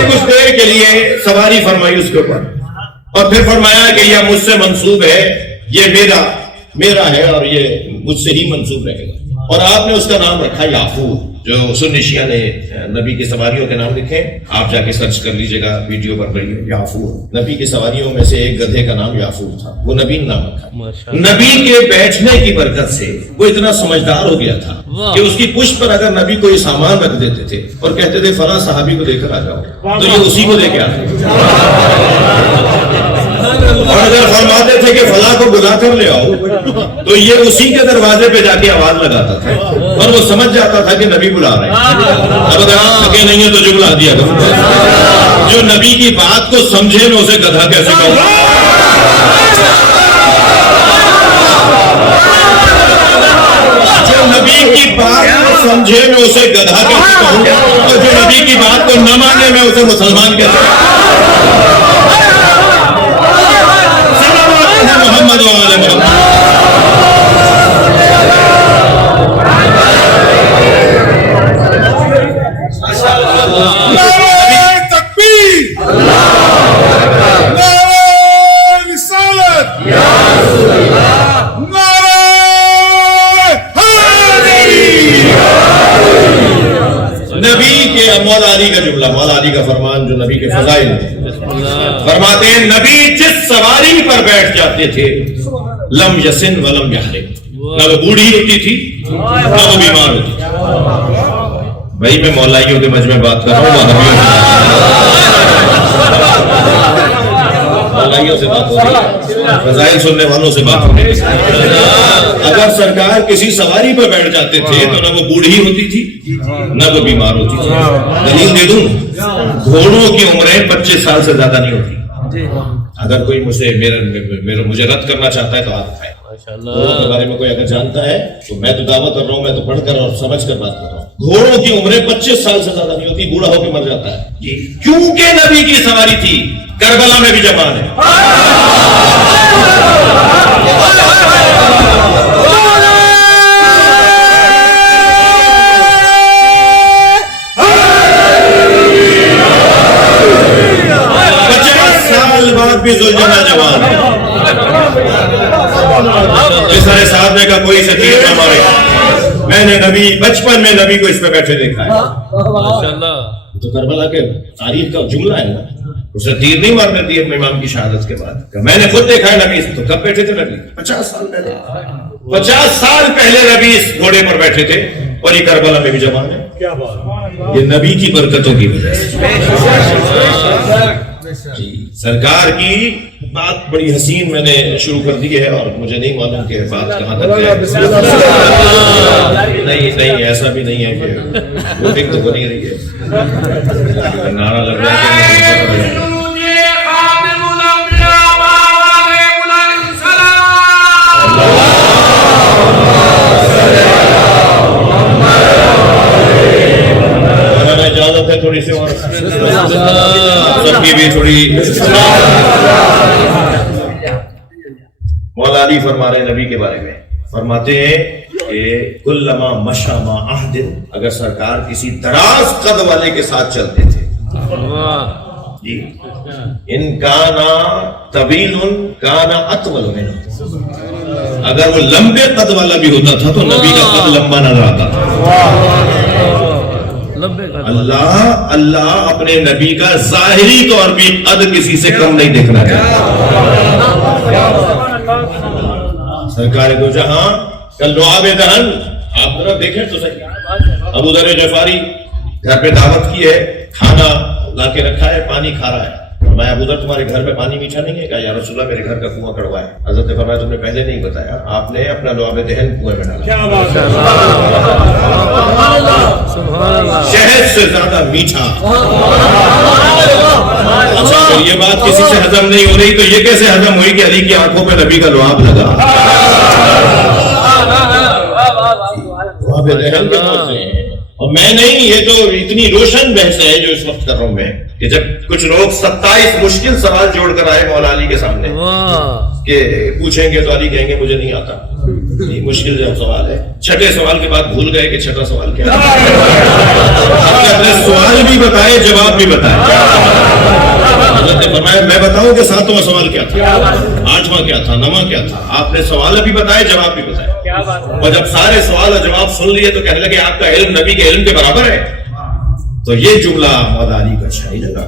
کچھ دیر کے لیے سواری فرمائی اس کے اوپر، اور پھر فرمایا کہ یہ مجھ سے منسوب ہے، یہ میرا ہے اور یہ مجھ سے ہی منسوب رہے گا۔ اور آپ نے اس کا نام رکھا یافور، جو سنی شیعہ نے نبی کی سواریوں کے نام لکھے، آپ جا کے سرچ کر لیجئے گا، ویڈیو پر رہی ہے یافور۔ نبی کی سواریوں میں سے ایک گدھے کا نام یافور تھا، وہ نبی نے نام رکھا۔ نبی کے بیٹھنے کی برکت سے وہ اتنا سمجھدار ہو گیا تھا کہ اس کی پشت پر اگر نبی کوئی سامان رکھ دیتے تھے اور کہتے تھے فلاں صحابی کو دے کر آ جاؤ تو یہ اسی کو دے کے آتے، اور اگر فرماتے تھے کہ فلاں کو بلا کر لے آؤ تو یہ اسی کے دروازے پہ جا کے آواز لگاتا تھا، اور وہ سمجھ جاتا تھا کہ نبی بلا رہے ہیں۔ اب اگر آپ تھکے نہیں ہیں تو جو بلا دیا کرو، جو نبی کی بات کو سمجھے میں اسے گدھا کیسے کہوں؟ جو نبی کی بات کو سمجھے میں اسے گدھا کیسے کہوں، اور جو نبی کی بات کو نہ مانے میں اسے مسلمان کیسے کہوں؟ محمد و آل محمد۔ نبی کے مولا علی کا جملہ، مولا علی کا فرمان جو نبی کے فضائل فرماتے ہیں نبی جس سواری پر بیٹھ جاتے تھے لم یسن ولم یحرم، نہ وہ بوڑھی ہوتی تھی نہ وہ بیمار ہوتی تھی۔ بھائی میں مولائیوں کے مجمع بات کر رہا ہوں، مولائیوں سے بات ہو رہی ہے، فضائل سننے والوں سے بات ہو رہی ہے۔ اگر سرکار کسی سواری پر بیٹھ جاتے تھے تو نہ وہ بوڑھی ہوتی تھی نہ وہ بیمار ہوتی تھی۔ دلیل دے دوں، گھوڑوں کی عمریں 25 سال سے زیادہ نہیں ہوتی۔ اگر کوئی مجھے رد کرنا چاہتا ہے تو آپ ہے، گھوڑوں کے بارے میں کوئی اگر جانتا ہے تو میں تو دعویٰ کر رہا ہوں، میں تو پڑھ کر اور سمجھ کر بات کر رہا ہوں، گھوڑوں کی عمریں 25 سال سے زیادہ نہیں ہوتی، بوڑھا ہو کے مر جاتا ہے، کیونکہ نبی کی سواری تھی، کربلا میں بھی جوان ہے۔ بھی ذوالجلال جوان ہے۔ جسے صاحب نے کہا کوئی سے تیر نہ مارے، میں نے نبی بچپن میں نبی کو اس پہ بیٹھے دیکھا ہے۔ تو کربلا کے تاریخ کا جملہ ہے نا، اسے تیر نہیں مارنے دیے امام کی شہادت کے بعد۔ میں نے خود دیکھا ہے نبی، تو کب بیٹھے تھے نبی؟ 50 سال پہلے، 50 سال پہلے نبی اس گھوڑے پر بیٹھے تھے، اور یہ کربلا میں بھی جوان ہے۔ یہ نبی کی برکتوں کی وجہ سے۔ جی سرکار کی بات بڑی حسین میں نے شروع کر دی ہے، اور مجھے نہیں معلوم کہ بات کہاں تک ہے۔ نہیں ایسا بھی نہیں ہے کہ ووٹنگ تو بنی رہی ہے، نعرہ لگ رہا ہے۔ اجازت ہے تھوڑی سی اور سب کی بھی تھوڑی۔ مولا علی فرما رہے ہیں نبی کے بارے میں، فرماتے ہیں کہ کلما مشى مع عہد، اگر سرکار کسی دراز قد والے کے ساتھ چلتے تھے، جی ان کانا طویل کانا اطول منہ، اگر وہ لمبے قد والا بھی ہوتا تھا تو نبی کا قد لمبا نظر آتا تھا۔ اللہ اپنے نبی کا ظاہری طور بھی قد کسی سے کم نہیں دیکھنا چاہتا۔ سرکار دو جہاں کا لعاب دہن، آپ ذرا دیکھیں تو صحیح، ابو ذر غفاری گھر پہ دعوت کی ہے، کھانا لا کے رکھا ہے، پانی کھا رہا ہے۔ میں ابو ذر تمہارے گھر پہ پانی میٹھا نہیں ہے؟ کہا یا رسول اللہ میرے گھر کا کنواں کڑوا ہے۔ حضرت نے فرمایا تم نے پہلے نہیں بتایا، آپ نے اپنا لعاب دہن کنویں میں ڈالا، شہد سے زیادہ میٹھا۔ اچھا تو یہ بات کسی سے ہضم نہیں ہو رہی تو یہ کیسے ہضم ہوئی کہ علی کی آنکھوں پہ نبی کا لعاب لگا؟ لعاب دہن کے پہنچے ہیں، اور میں نہیں، یہ تو اتنی روشن بحث ہے جو اس وقت کر رہا ہوں میں، کہ جب کچھ لوگ 27 مشکل سوال جوڑ کر آئے مولا علی کے سامنے کہ پوچھیں گے تو علی کہیں گے مجھے نہیں آتا، یہ مشکل جو سوال ہے، چھٹے سوال کے بعد بھول گئے کہ چھٹا سوال کیا ہے، سوال بھی بتائے جواب بھی بتائے۔ حضرت نے فرمایا میں بتاؤں کہ 7واں سوال کیا تھا، 8واں کیا تھا، 9واں کیا تھا؟ آپ نے سوال بھی بتائے جواب بھی بتائے، اور جب سارے سوال اور جواب سن لیے تو کہنے لگے آپ کا علم نبی کے علم کے برابر ہے۔ تو یہ جملہ مولا علی کا اچھا ہی لگا،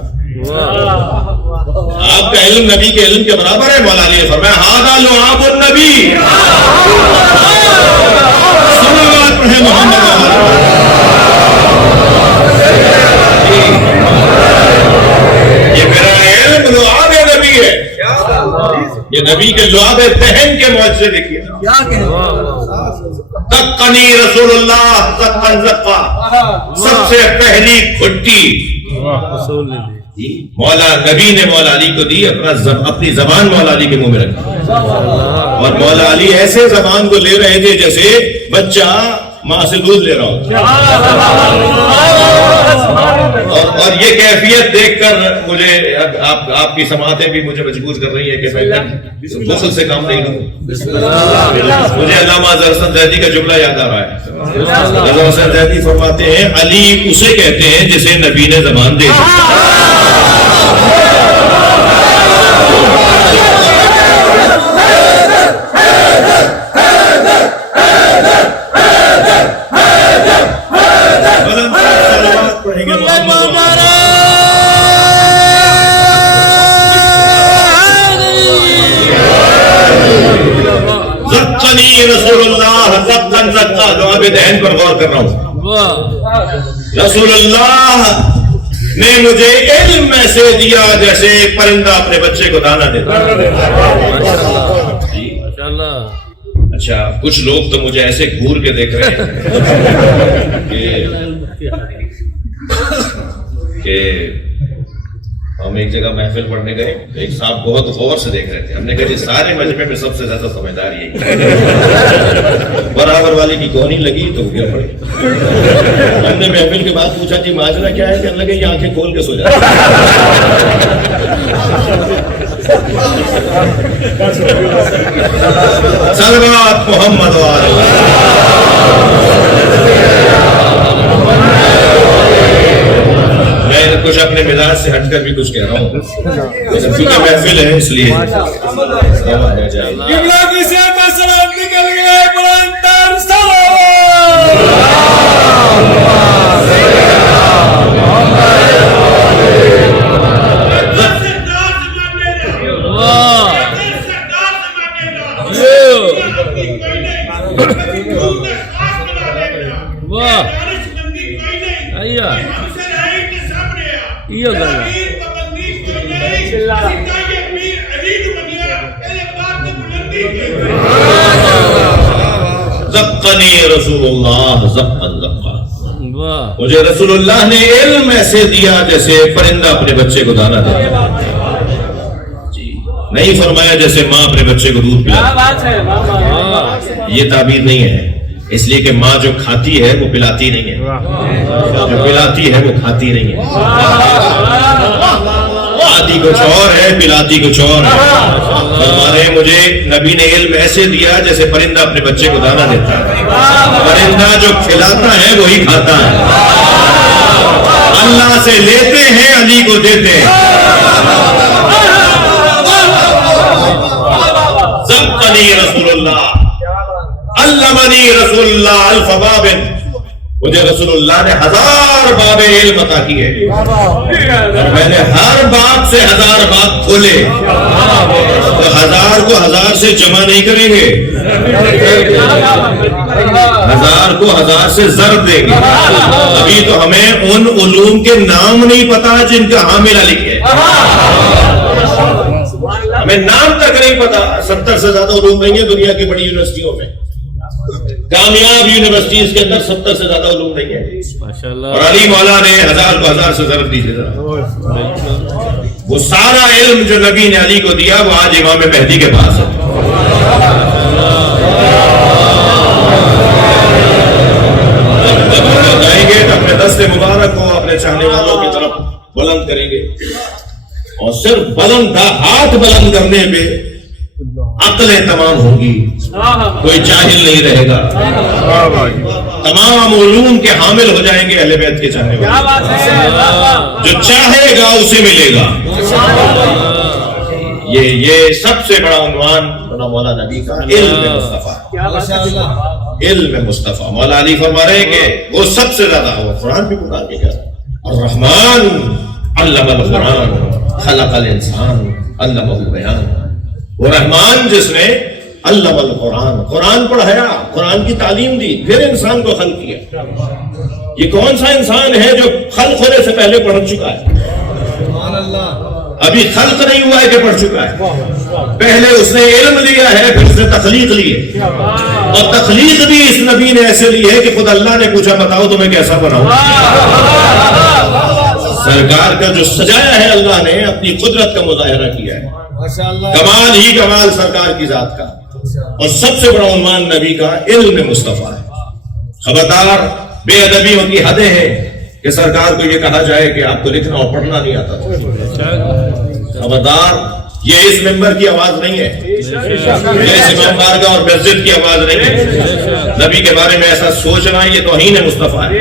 آپ کا علم نبی کے علم کے برابر ہے۔ مولا علی نے فرمایا ھذا لعاب النبی، صلوات پڑھیں محمد۔ یہ میرا علم لعاب نبی ہے، یہ نبی کے لعاب دہن کے معجزے دیکھیے۔ تقنی رسول اللہ تقن زقا، سب سے پہلی گھٹی مولا نبی نے مولا علی کو دی، اپنی زبان مولا علی کے منہ میں رکھی، اور مولا علی ایسے زبان کو لے رہے تھے جیسے بچہ ماں سے دودھ لے رہا ہو۔ اور یہ کیفیت دیکھ کر مجھے آپ کی سماعتیں بھی مجھے مجبور کر رہی ہیں کہ میں غسل سے کام نہیں لوں۔ مجھے علامہ اظہر حسن زیدی کا جملہ یاد آ رہا ہے۔ اظہر حسن زیدی فرماتے ہیں علی اسے کہتے ہیں جسے نبی نے زبان دے دی۔ رسول اللہ زقن زقا، لعاب دہن پر غور کر رہا ہوں۔ رسول اللہ نے مجھے علم ایسے دیا جیسے ایک پرندہ اپنے بچے کو دانا دیتا ہے۔ اچھا کچھ لوگ تو مجھے ایسے گھور کے دیکھ رہے ہیں کہ ہم ایک جگہ محفل پڑھنے گئے تو ایک صاحب بہت غور سے دیکھ رہے تھے. ہم نے کہا جی سارے مجمع میں سب سے زیادہ سمجھدار یہی برابر والے کی کونی لگی تو گر پڑی. ہم نے محفل کے بعد پوچھا جی ماجرا کیا ہے؟ کہنے لگے یہ آنکھیں کھول کے سو جاتے. صلوات محمد وعلی میں کچھ اپنے مزاج سے ہٹ کر بھی کچھ کہہ رہا ہوں کیونکہ محفل ہے اس لیے قبلہ کی سیف پر سلام نکل گئے بلند تر سلام. زقنی رسول اللہ زقن زقا. مجھے رسول اللہ نے علم ایسے دیا جیسے پرندہ اپنے بچے کو دانا دیتا. جی نہیں فرمایا جیسے ماں اپنے بچے کو دودھ پلاتی. یہ تعبیر نہیں ہے اس لیے کہ ماں جو کھاتی ہے وہ پلاتی نہیں ہے, جو پلاتی ہے وہ کھاتی نہیں ہے. کھاتی کچھ اور ہے, پلاتی کچھ اور ہے. فرمانے مجھے نبی نے علم ایسے دیا جیسے پرندہ اپنے بچے کو دانا دیتا ہے. پرندہ جو کھلاتا ہے وہی کھاتا ہے. اللہ سے لیتے ہیں علی کو دیتے ہیں. زقنی رسول اللہ علمنی رسول اللہ الف باب. مجھے رسول اللہ نے 1000 باب علم عطا کیے اور میں نے ہر باب سے 1000 باب کھولے. تو 1000 کو 1000 سے جمع نہیں کریں گے, 1000 کو 1000 سے ضرب دیں گے. ابھی تو ہمیں ان علوم کے نام نہیں پتا جن کا حامل علی ہے. ہمیں نام تک نہیں پتا. 70 سے زیادہ علوم نہیں ہیں دنیا کی بڑی یونیورسٹیوں میں. کامیاب یونیورسٹیز کے اندر 70 سے زیادہ علوم نہیں ہے. اور علی مولا نے 1000 کو 1000 سے ضرب دیجیے. وہ سارا علم جو نبی نے علی کو دیا وہ آج امام مہدی کے پاس ہے. جب ہم جائیں گے تو اپنے دست مبارک کو اپنے چاہنے والوں کی طرف بلند کریں گے اور صرف ہاتھ بلند کرنے پہ عقلیں تمام ہوں گی, کوئی جاہل نہیں رہے گا. تمام علوم کے حامل ہو جائیں گے اہل بیت کے چاہنے والے. جو چاہے گا اسے ملے گا. یہ سب سے بڑا عنوان مولا نبی کا علم مصطفیٰ. علم مصطفیٰ. مولا علی فرما رہے ہیں کہ وہ سب سے زیادہ وہ قرآن بھی پکار کے کہہ رہا ہے الرحمن علم القرآن خلق الانسان علمہ البیان. وہ رحمان جس نے علم القرآن قرآن پڑھایا, قرآن کی تعلیم دی, پھر انسان کو خلق کیا. یہ کون سا انسان ہے جو خلق ہونے سے پہلے پڑھ چکا ہے؟ ابھی خلق نہیں ہوا ہے کہ پڑھ چکا ہے. پہلے اس نے علم لیا ہے, پھر اس نے تخلیق لی ہے. اور تخلیق بھی اس نبی نے ایسے لی ہے کہ خود اللہ نے پوچھا بتاؤ تمہیں کیسا بناؤں. سرکار کا جو سجایا ہے اللہ نے اپنی قدرت کا مظاہرہ کیا ہے. کمال ہی کمال سرکار کی ذات کا. اور سب سے بڑا عنوان نبی کا علم مصطفیٰ ہے. خبردار بے ادبیوں کی حدیں ہیں کہ سرکار کو یہ کہا جائے کہ آپ کو لکھنا اور پڑھنا نہیں آتا. خبردار یہ اس ممبر کی آواز نہیں ہے, یہ اس امام بارگاہ اور مسجد کی آواز نہیں ہے. نبی کے بارے میں ایسا سوچنا یہ توہین مصطفیٰ ہے.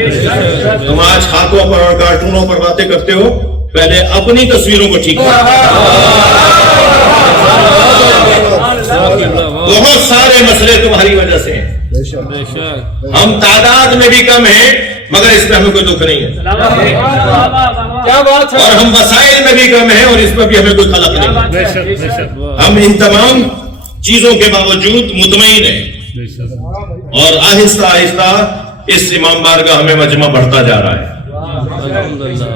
تم آج خاکوں پر اور کارٹونوں پر باتیں کرتے ہو, پہلے اپنی تصویروں کو ٹھیک کرو. بہت سارے مسئلے تمہاری وجہ سے ہیں. ہم تعداد میں بھی کم ہیں مگر اس میں ہمیں کوئی دکھ نہیں ہے. اور ہم وسائل میں بھی کم ہیں اور اس میں بھی ہمیں کوئی خلق نہیں ہے. ہم ان تمام چیزوں کے باوجود مطمئن ہیں اور آہستہ آہستہ اس امام بارگاہ ہمیں مجمع بڑھتا جا رہا ہے.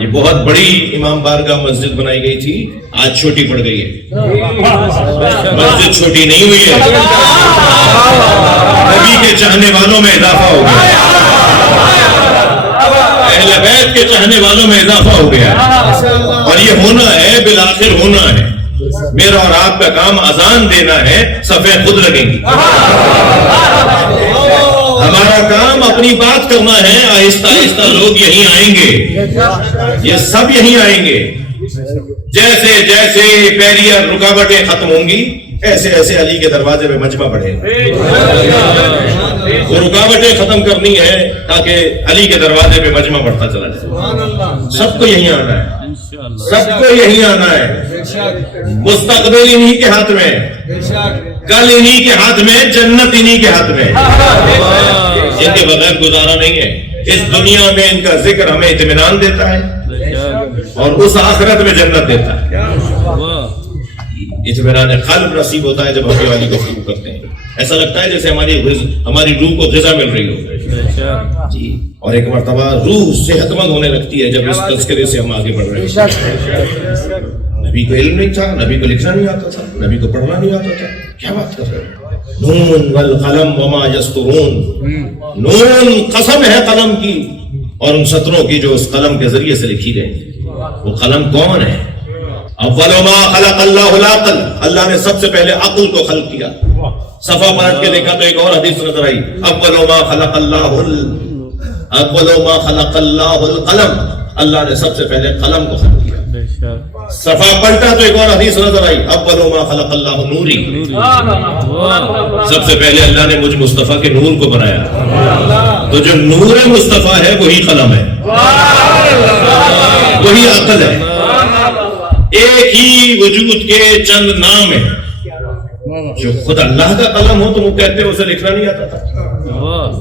یہ بہت بڑی امام بارگاہ مسجد بنائی گئی تھی, آج چھوٹی پڑ گئی ہے. مسجد چھوٹی نہیں ہوئی ہے, نبی کے چاہنے والوں میں اضافہ ہو گیا. اہل بیت ہدایت کے چاہنے والوں میں اضافہ ہو گیا اور یہ ہونا ہے، بالآخر ہونا ہے۔ میرا اور آپ کا کام اذان دینا ہے، صفیں خود لگیں گی۔ ہمارا کام اپنی بات کرنا ہے، آہستہ آہستہ لوگ یہیں آئیں گے، یہ سب یہیں آئیں گے۔ جیسے جیسے بیریئر رکاوٹیں ختم ہوں گی، ایسے ایسے علی کے دروازے پہ مجمع بڑھے گا۔ وہ رکاوٹیں ختم کرنی ہے تاکہ علی کے دروازے پہ مجمع بڑھتا چلا جائے۔ سب کو یہیں آنا ہے، سب کو یہیں آنا ہے۔ مستقبل انہی کے ہاتھ میں، کل انہی کے ہاتھ میں، جنت انہی کے ہاتھ میں۔ ان کے بغیر گزارا نہیں ہے۔ اس دنیا میں ان کا ذکر ہمیں اطمینان دیتا ہے اور اس آخرت میں جنت دیتا ہے۔ اطمینان قلب نصیب ہوتا ہے جب ہم والی گفتگو کرتے ہیں، ایسا لگتا ہے جیسے ہماری روح کو غذا مل رہی ہو جی، اور ایک مرتبہ روح صحت مند ہونے لگتی ہے جب اس تذکرے سے ہم آگے بڑھ رہے ہیں۔ نبی کو علم نہیں تھا، نبی کو لکھنا نہیں آتا تھا، نبی کو پڑھنا نہیں آتا تھا، کیا بات کر رہے ہیں؟ نون والقلم وما یسطرون، نون قسم ہے قلم کی اور ان سطروں کی جو اس قلم کے ذریعے سے لکھی گئی۔ وہ قلم کون ہے؟ اول ما خلق اللہ العقل، اللہ نے سب سے پہلے عقل کو خلق کیا۔ صفحہ پلٹ کے دیکھا تو ایک اور حدیث نظر آئی، اول ما خلق اللہ القلم، اللہ نے سب سے پہلے قلم کو خلق کیا۔ صفحہ پلٹا تو ایک اور حدیث نظر آئی، اول ما خلق اللہ نوری، سب سے پہلے اللہ نے مجھ مصطفیٰ کے نور کو بنایا۔ تو جو نور مصطفیٰ ہے وہی قلم ہے، وہی عقل ہے۔ ایک ہی وجود کے چند نام ہیں، جو خود اللہ کا قلم ہو تو وہ کہتے ہیں اسے لکھنا نہیں آتا تھا۔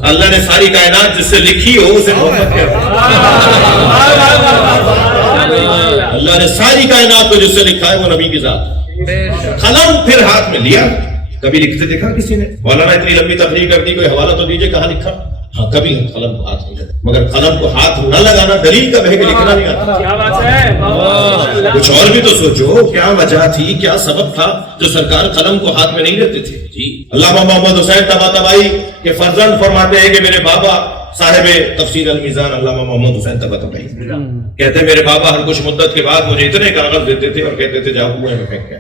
اللہ نے ساری کائنات جس سے لکھی ہو اسے محمد کہتے ہیں۔ اللہ نے ساری کائنات کو جس سے لکھا ہے وہ نبی کی ذات۔ قلم پھر ہاتھ میں لیا، کبھی لکھتے دیکھا کسی نے؟ مولانا اتنی لمبی تقریر کر دی، کوئی حوالہ تو دیجئے کہاں لکھا؟ ہاں کبھی ہم قلم کو ہاتھ نہیں لگا، مگر قلم کو ہاتھ نہ لگانا دلیل کا ہے کہ لکھنا نہیں آتا۔ کیا بات ہے؟ کچھ اور بھی تو سوچو، کیا وجہ تھی، کیا سبب تھا جو سرکار قلم کو ہاتھ میں نہیں لیتے تھے؟ جی علامہ محمد حسین طباطبائی کے فرزند فرماتے ہیں کہ میرے بابا صاحب تفسیر المیزان علامہ محمد حسین طباطبائی کہتے ہیں میرے بابا ہر کچھ مدت کے بعد مجھے اتنے کاغذ دیتے تھے اور کہتے تھے جاؤ کنویں میں پھینک کے،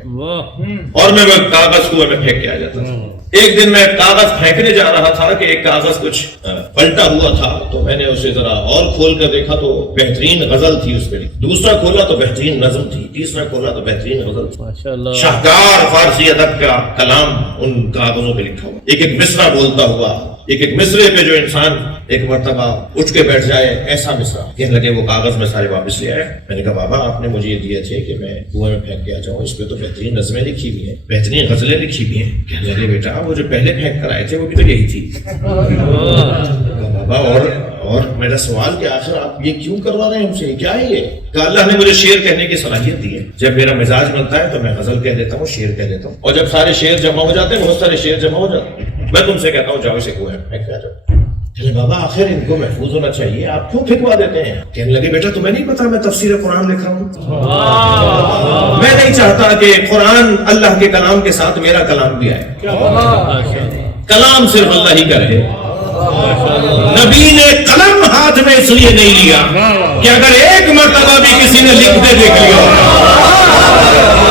اور میں وہ کاغذ کنویں میں پھینک کے آ جاتا تھا۔ ایک دن میں کاغذ پھینکنے جا رہا تھا کہ ایک کاغذ کچھ پلٹا ہوا تھا، تو میں نے اسے ذرا اور کھول کر دیکھا تو بہترین غزل تھی اس پہ، دوسرا کھولا تو بہترین نظم تھی، تیسرا کھولا تو بہترین غزل تھی۔ شاہکار فارسی ادب کا کلام ان کاغذوں پہ لکھا ہوا، ایک ایک مصرع بولتا ہوا، ایک ایک مصرے پہ جو انسان ایک مرتبہ اٹھ کے بیٹھ جائے ایسا مصرع۔ کہنے لگے وہ کاغذ میں سارے واپس لے آئے۔ میں نے کہا بابا آپ نے مجھے یہ دیے تھے کہ میں کنویں میں پھینک کے آ جاؤں، اس پہ تو بہترین نظمیں لکھی ہوئی ہیں، بہترین غزلیں لکھی ہوئی ہیں۔ کہنے لگے بیٹا وہ جو پہلے پھینک کر آئے تھے وہ بھی تو یہی تھی۔ بابا اور میرا سوال کہ آخر آپ یہ کیوں کروا رہے ہیں ہم سے، کیا ہے یہ؟ کہ اللہ نے مجھے شعر کہنے کی صلاحیت دی ہے، جب میرا مزاج بنتا ہے تو میں غزل کہہ دیتا ہوں، شعر کہہ دیتا ہوں، اور جب سارے شعر جمع ہو جاتے ہیں، بہت سارے شعر جمع ہو جاتے ہیں، میں تم سے کہتا ہوں جاؤ اسے کنویں میں پھینک کے آ جاؤ۔ چلے بابا آخر ان کو محفوظ ہونا چاہیے، آپ کیوں پھینکوا دیتے ہیں؟ کہنے لگے بیٹا تمہیں نہیں پتا میں تفسیر قرآن لکھ رہا ہوں، میں نہیں چاہتا کہ قرآن اللہ کے کلام کے ساتھ میرا کلام بھی آئے، کلام صرف اللہ ہی کا رہے۔ نبی نے قلم ہاتھ میں اس لیے نہیں لیا کہ اگر ایک مرتبہ بھی کسی نے لکھتے دیکھ لیا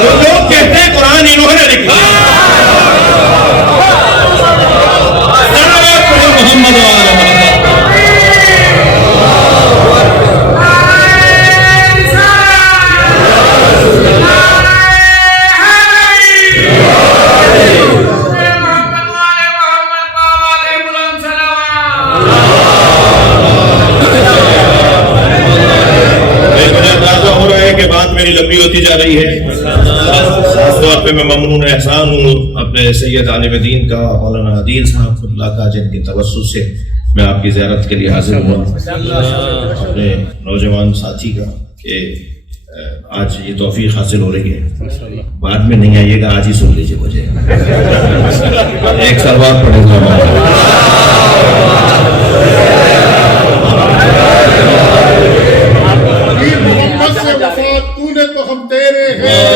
تو لوگ کہتے ہیں قرآن انہوں نے لکھا۔ محمد میری لمبی ہوتی جا رہی ہے، خاص طور پہ میں ممنون احسان ہوں اپنے سید عالم دین کا مولانا عادل صاحب اللہ کا، جن کی توسط سے میں آپ کی زیارت کے لیے حاضر ہوا، اپنے نوجوان ساتھی کا کہ آج یہ توفیق حاصل ہو رہی ہے، بعد میں نہیں آئیے گا، آج ہی سن لیجیے مجھے ایک سلوات پڑھے گا۔ ہم تیرے ہیں،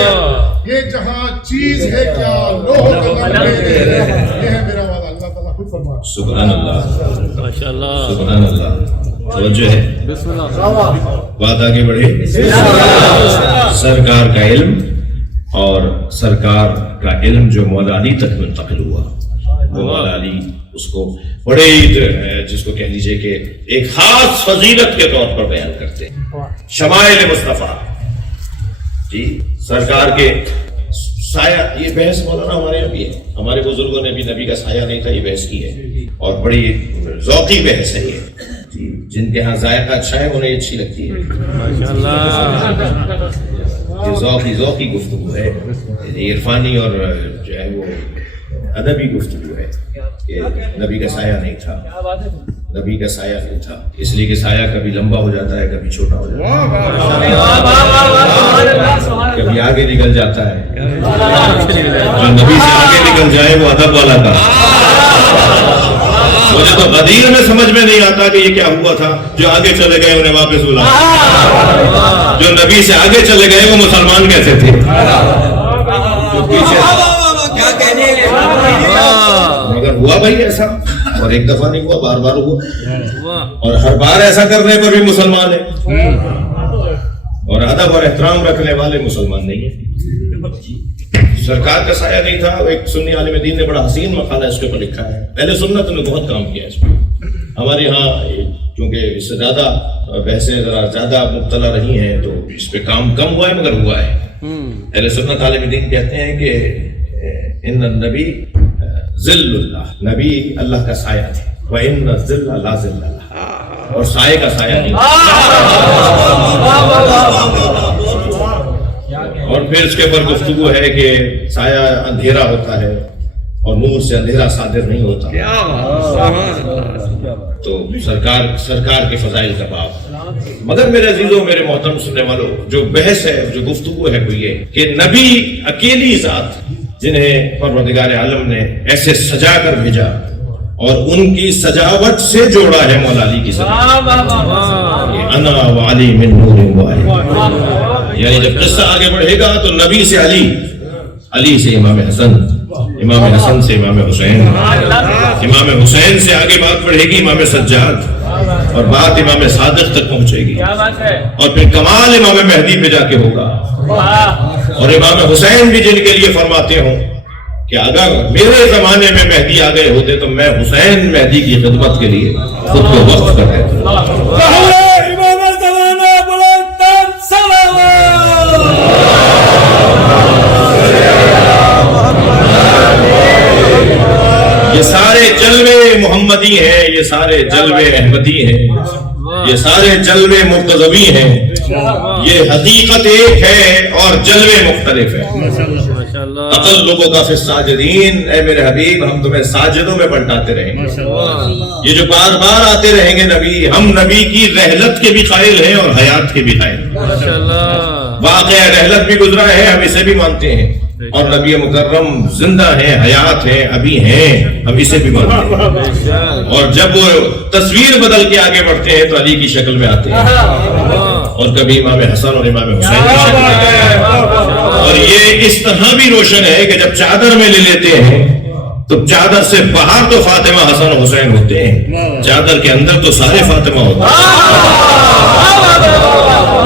یہ جہاں چیز ہے کیا لوح قلم تیرے، یہ ہے میرا وعدہ۔ اللہ تعالیٰ خود فرمائے۔ سبحان اللہ، ماشاءاللہ، سبحان اللہ، توجہ ہے۔ بسم اللہ. بات آگے بڑھے. سرکار کا علم اور سرکار کا علم جو مولا علی تک منتقل ہوا، وہ مولا علی اس کو بڑے جس کو کہہ لیجئے کہ ایک خاص فضیلت کے طور پر بیان کرتے ہیں. شمائل مصطفیٰ جی، سرکار کے سایہ. یہ بحث مولانا ہمارے یہاں بھی ہے، ہمارے بزرگوں نے بھی نبی کا سایہ نہیں تھا یہ بحث کی ہے، اور بڑی ذوقی بحث ہے یہ. جن کے ہاں ذائقہ اچھا ہے انہیں اچھی لگتی ہے. یہ ذوقی گفتگو ہے، عرفانی اور جو ہے وہ ادبی گفتگو ہے کہ نبی کا سایہ نہیں تھا. نبی کا سایہ نہیں تھا اس لیے کہ سایہ کبھی لمبا ہو جاتا ہے، کبھی چھوٹا ہو جاتا ہے، کبھی آگے نکل جاتا ہے. جو نبی سے آگے نکل جائے وہ ادب والا تھا. مجھے تو غدیر میں سمجھ میں نہیں آتا کہ یہ کیا ہوا تھا. جو آگے چلے گئے انہیں واپس بلایا، جو نبی سے آگے چلے گئے وہ مسلمان کیسے تھے؟ جو پیچھے مگر ہوا بھائی ایسا، اور ایک دفعہ نہیں ہوا، بار بار ہوا، اور ہر بار ایسا کرنے پر بھی مسلمان ہے، اور ادب اور احترام رکھنے والے مسلمان نہیں ہیں. سرکار کا سایہ نہیں تھا. ایک سنی عالم دین نے بڑا حسین مقالہ اس کے اوپر لکھا ہے. پہلے سنت نے بہت کام کیا اس پہ. ہمارے یہاں کیونکہ اس سے زیادہ بحثیں ذرا زیادہ مبتلا رہی ہیں تو اس پہ کام کم ہوا ہے، مگر ہوا ہے. اہل سنت عالم دین کہتے ہیں کہ ان النبی ظل اللہ، نبی اللہ کا سایہ تھے، وَإِنَّ الظِّلَّ لَا ظِلَّ لَهُ، اور سائے کا سایہ نہیں. اور پھر اس کے اوپر گفتگو ہے کہ سایہ اندھیرا ہوتا ہے اور نور سے اندھیرا صادر نہیں ہوتا. تو سرکار کے فضائل کا باب. مگر میرے عزیزوں، میرے محترم سننے والوں، جو بحث ہے، جو گفتگو ہے وہ یہ کہ نبی اکیلی ذات جنہیں پروردگار عالم نے ایسے سجا کر بھیجا اور ان کی سجاوٹ سے جوڑا ہے مولا علی کی سجاوٹ. انا وعلی من نور واحد، یعنی جب قصہ آگے بڑھے گا تو نبی سے علی، علی سے امام حسن، امام حسن سے امام حسین، امام حسین سے آگے بات بڑھے گی امام سجاد، اور بات امام صادق تک پہنچے گی، اور پھر کمال امام مہدی پہ جا کے ہوگا. اور امام حسین بھی جن کے لیے فرماتے ہوں کہ اگر میرے زمانے میں مہدی آ گئے ہوتے تو میں حسین مہدی کی خدمت کے لیے خود کو وقف کر دیتا. یہ سارے جلوے محمدی ہیں، یہ سارے جلوے احمدی ہیں، یہ سارے جلوے مرتضوی ہیں. یہ حقیقت ایک ہے اور جلوے مختلف ہیں. تقلبک فی الساجدین، اے میرے حبیب ہم تمہیں ساجدوں میں پلٹاتے رہیں گے. یہ جو بار بار آتے رہیں گے نبی، ہم نبی کی رحلت کے بھی قائل ہیں اور حیات کے بھی قائل ہیں. واقعہ رحلت بھی گزرا ہے، ہم اسے بھی مانتے ہیں، اور نبی مکرم زندہ ہیں، حیات ہیں، ابھی ہیں، ہم اسے بھی مانتے ہیں. اور جب وہ تصویر بدل کے آگے بڑھتے ہیں تو علی کی شکل میں آتے ہیں، اور کبھی امام حسن اور امام حسین کی شکل میں آتے ہیں. اور یہ اس طرح بھی روشن ہے کہ جب چادر میں لے لیتے ہیں تو چادر سے باہر تو فاطمہ حسن و حسین ہوتے ہیں، چادر کے اندر تو سارے فاطمہ ہوتے ہیں.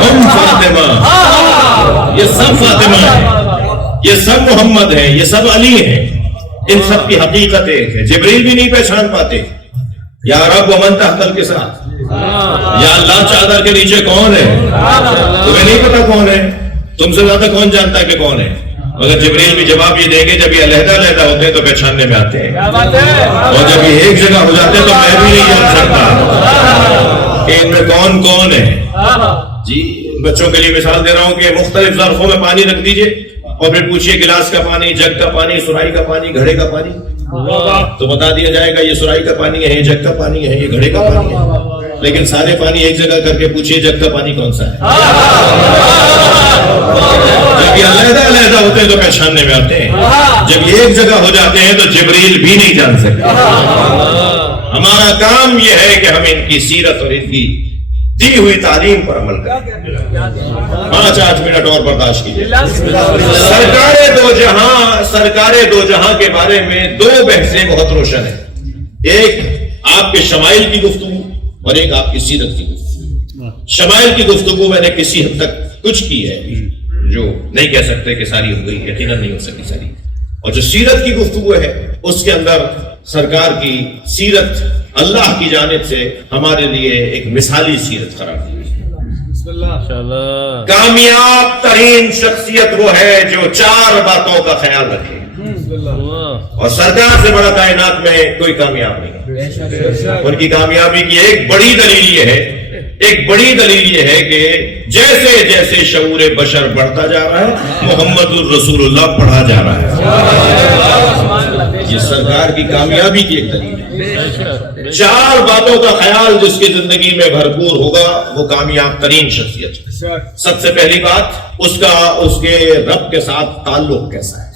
ہم فاطمہ، یہ سب فاطمہ ہیں، یہ سب محمد ہیں، یہ سب علی ہیں. ان سب کی حقیقت ایک ہے. جبریل بھی نہیں پہچان پاتے. یا رب ومن تحت القصاء، یا اللہ چادر کے نیچے کون ہے؟ تمہیں نہیں پتا کون ہے، تم سے زیادہ کون جانتا ہے کہ کون ہے؟ مگر جبریل بھی جواب یہ دیں گے جب یہ علیحدہ علیحدہ ہوتے ہیں تو پہچاننے میں آتے ہیں، اور جب یہ ایک جگہ ہو جاتے ہیں تو میں بھی نہیں جان سکتا کہ ان میں کون کون ہے. جی بچوں کے لیے مثال دے رہا ہوں کہ مختلف ظرفوں میں پانی رکھ دیجئے اور پھر پوچھئے گلاس کا پانی، جگ کا پانی، سرائی کا پانی، گھڑے کا پانی، تو بتا دیا جائے گا یہ سرائی کا پانی ہے، یہ جگ کا پانی ہے، یہ گھڑے کا پانی ہے. لیکن سارے پانی ایک جگہ کر کے پوچھئے جگ کا پانی کون سا ہے. جب یہ علیحدہ علیحدہ ہوتے ہیں تو پہچاننے میں آتے ہیں، جب یہ ایک جگہ ہو جاتے ہیں تو جبریل بھی نہیں جان سکتے. ہمارا کام یہ ہے کہ ہم ان کی سیرت اور ان کی دی ہوئی تعلیم پر عمل کریں. 5 منٹ اور برداشت کیجیے. سرکار دو جہاں کے بارے میں 2 بحثیں بہت روشن ہیں. ایک آپ کے شمائل کی گفتگو اور ایک آپ کی سیرت کی گفتگو. شمائل کی گفتگو میں نے کسی حد تک کچھ کی ہے جو نہیں کہہ سکتے کہ ساری ہو گئی، یقیناً نہیں ہو سکی ساری، اور جو سیرت کی گفتگو ہے اس کے اندر سرکار کی سیرت اللہ کی جانب سے ہمارے لیے ایک مثالی سیرت قرار دی۔ ماشاءاللہ کامیاب ترین شخصیت وہ ہے جو 4 باتوں کا خیال رکھے، اور سرکار سے بڑا کائنات میں کوئی کامیاب نہیں۔ ان کی کامیابی کی ایک بڑی دلیل یہ ہے کہ جیسے جیسے شعور بشر بڑھتا جا رہا ہے محمد الرسول اللہ پڑھا جا رہا ہے۔ یہ سرکار کی کامیابی کی ایک دلیل ہے۔ 4 باتوں کا خیال جس کی زندگی میں بھرپور ہوگا وہ کامیاب ترین شخصیت ہے۔ سب سے پہلی بات اس کے رب کے ساتھ تعلق کیسا ہے۔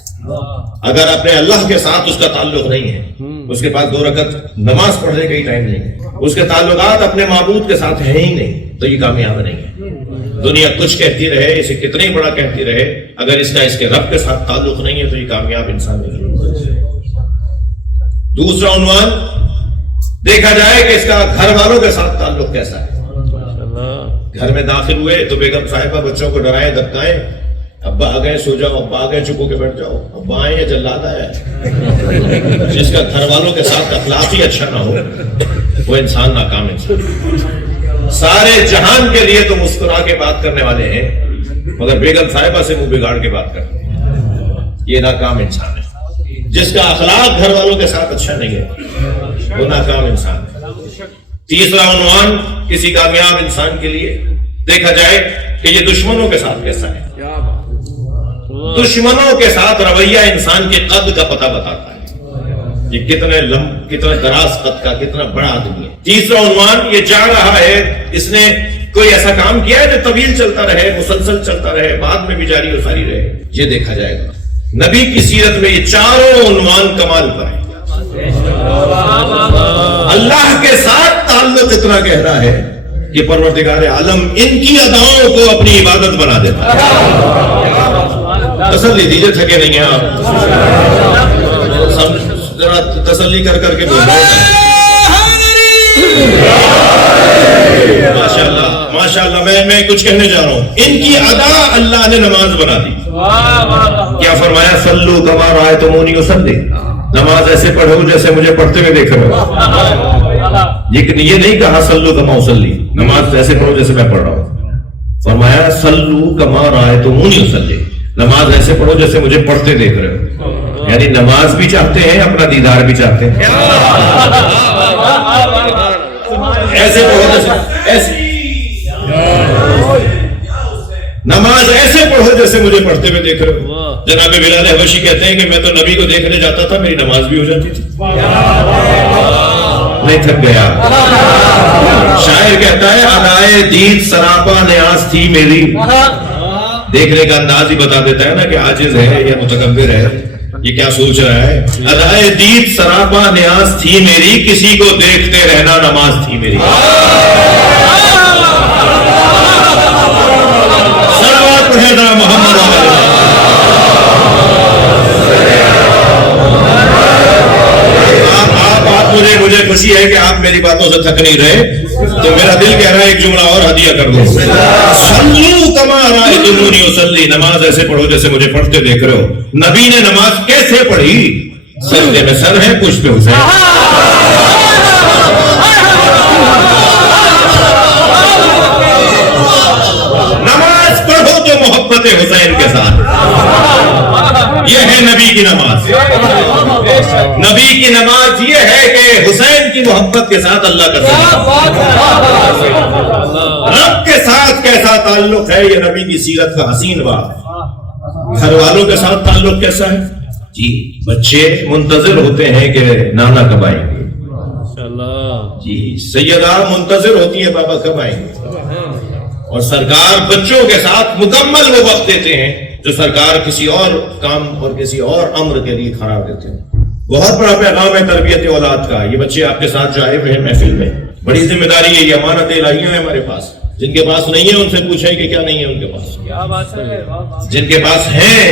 اگر اپنے اللہ کے ساتھ اس کا تعلق نہیں ہے، اس کے پاس 2 رکعت نماز پڑھنے کا ہی ٹائم نہیں ہے، اس کے تعلقات اپنے معبود کے ساتھ ہیں ہی نہیں، تو یہ کامیاب نہیں ہے۔ دنیا کچھ کہتی رہے، اسے کتنا ہی بڑا کہتی رہے، اگر اس کا اس کے رب کے ساتھ تعلق نہیں ہے تو یہ کامیاب انسان نہیں۔ دوسرا عنوان دیکھا جائے کہ اس کا گھر والوں کے ساتھ تعلق کیسا ہے۔ گھر میں داخل ہوئے تو بیگم صاحبہ بچوں کو ڈرائیں دھمکائیں، ابا آ گئے سو جاؤ، ابا آ گئے چپ ہو کے بیٹھ جاؤ، ابا آئے یا جلاد آیا ہے۔ جس کا گھر والوں کے ساتھ اخلاق ہی اچھا نہ ہو وہ انسان ناکام انسان۔ سارے جہان کے لیے تو مسکرا کے بات کرنے والے ہیں مگر بیگم صاحبہ سے منہ بگاڑ کے بات کرتے ہیں، یہ ناکام انسان ہے۔ جس کا اخلاق گھر والوں کے ساتھ اچھا نہیں ہے وہ ناکام انسان ہے۔ تیسرا عنوان کسی کامیاب انسان کے لیے دیکھا جائے کہ یہ دشمنوں کے ساتھ کیسا ہے۔ دشمنوں کے ساتھ رویہ انسان کے قد کا پتہ بتاتا ہے، یہ کتنا دراز قد کا، کتنا بڑا آدمی ہے۔ تیسرا عنوان یہ جا رہا ہے، اس نے کوئی ایسا کام کیا ہے جو طویل چلتا رہے، مسلسل چلتا رہے، بعد میں بھی جاری و ساری رہے، یہ دیکھا جائے گا۔ نبی کی سیرت میں یہ 4 عنوان کمال پر ہے۔ اللہ کے ساتھ تعلق اتنا گہرا ہے کہ پروردگار عالم ان کی اداؤں کو اپنی عبادت بنا دیتا ہے۔ تسلی دیجیے، تھکے نہیں ہیں آپ، ذرا تسلی کر کے بول رہے ہیں۔ ماشاءاللہ میں کچھ کہنے جا رہا ہوں، ان کی ادا اللہ نے نماز بنا دی۔ کیا فرمایا؟ صلو کما رأیتمونی اصلی، نماز ایسے پڑھو جیسے مجھے پڑھتے ہوئے دیکھ رہے ہو۔ لیکن یہ نہیں کہا صلو کما اصلی، نماز ایسے پڑھو جیسے میں پڑھ رہا ہوں۔ فرمایا صلو کما رأیتمونی اصلی، نماز ایسے پڑھو جیسے مجھے پڑھتے دیکھ رہے ہو۔ یعنی نماز بھی چاہتے ہیں، اپنا دیدار بھی چاہتے ہیں۔ ایسے پڑھو جیسے نماز ایسے پڑھو جیسے مجھے پڑھتے ہوئے دیکھ رہے ہو۔ جناب بلال حبشی کہتے ہیں کہ میں تو نبی کو دیکھنے جاتا تھا، میری نماز بھی ہو جاتی تھی، نہیں تھک گیا۔ شاعر کہتا ہے ادائے دید سراپا نیاز تھی میری، دیکھنے کا انداز ہی بتا دیتا ہے نا کہ عاجز ہے یا متکبر ہے، یہ کیا سوچ رہا ہے۔ ادائے دید سراپا نیاز تھی میری، کسی کو دیکھتے رہنا نماز تھی میری۔ صلوات پڑھیں ذرا محمد علیہ۔ مجھے خوشی ہے کہ آپ میری باتوں سے تھک نہیں رہے، تو میرا دل کہہ رہا ہے ایک جملہ اور ہدیہ کر دو۔ صلو کما رأیتمونی اصلی، نماز ایسے پڑھو جیسے مجھے پڑھتے دیکھ رہے ہو۔ نبی نے نماز کیسے پڑھی؟ سجدے میں سر ہے، پشت پہ حسین۔ نماز پڑھو جو محبت حسین کے ساتھ، یہ ہے نبی کی نماز۔ نبی کی نماز یہ ہے کہ حسین کی محبت کے ساتھ اللہ کا رب کے ساتھ کیسا تعلق ہے، یہ نبی کی سیرت کا حسین بات ہے۔ گھر والوں کے ساتھ تعلق کیسا ہے؟ جی بچے منتظر ہوتے ہیں کہ نانا کب آئیں گے، جی سیدہ منتظر ہوتی ہے بابا کب آئیں گے، اور سرکار بچوں کے ساتھ مکمل وہ وقت دیتے ہیں جو سرکار کسی اور کام اور کسی اور امر کے لیے قرار دیتے ہیں۔ بہت بڑا پیغام ہے تربیت اولاد کا۔ یہ بچے آپ کے ساتھ جو آئے ہوئے ہیں محفل میں، بڑی ذمہ داری ہے، یہ امانتیں لائی ہیں ہمارے پاس۔ جن کے پاس نہیں ہے ان سے پوچھیں کہ کیا نہیں ہے ان کے پاس، جن کے پاس ہیں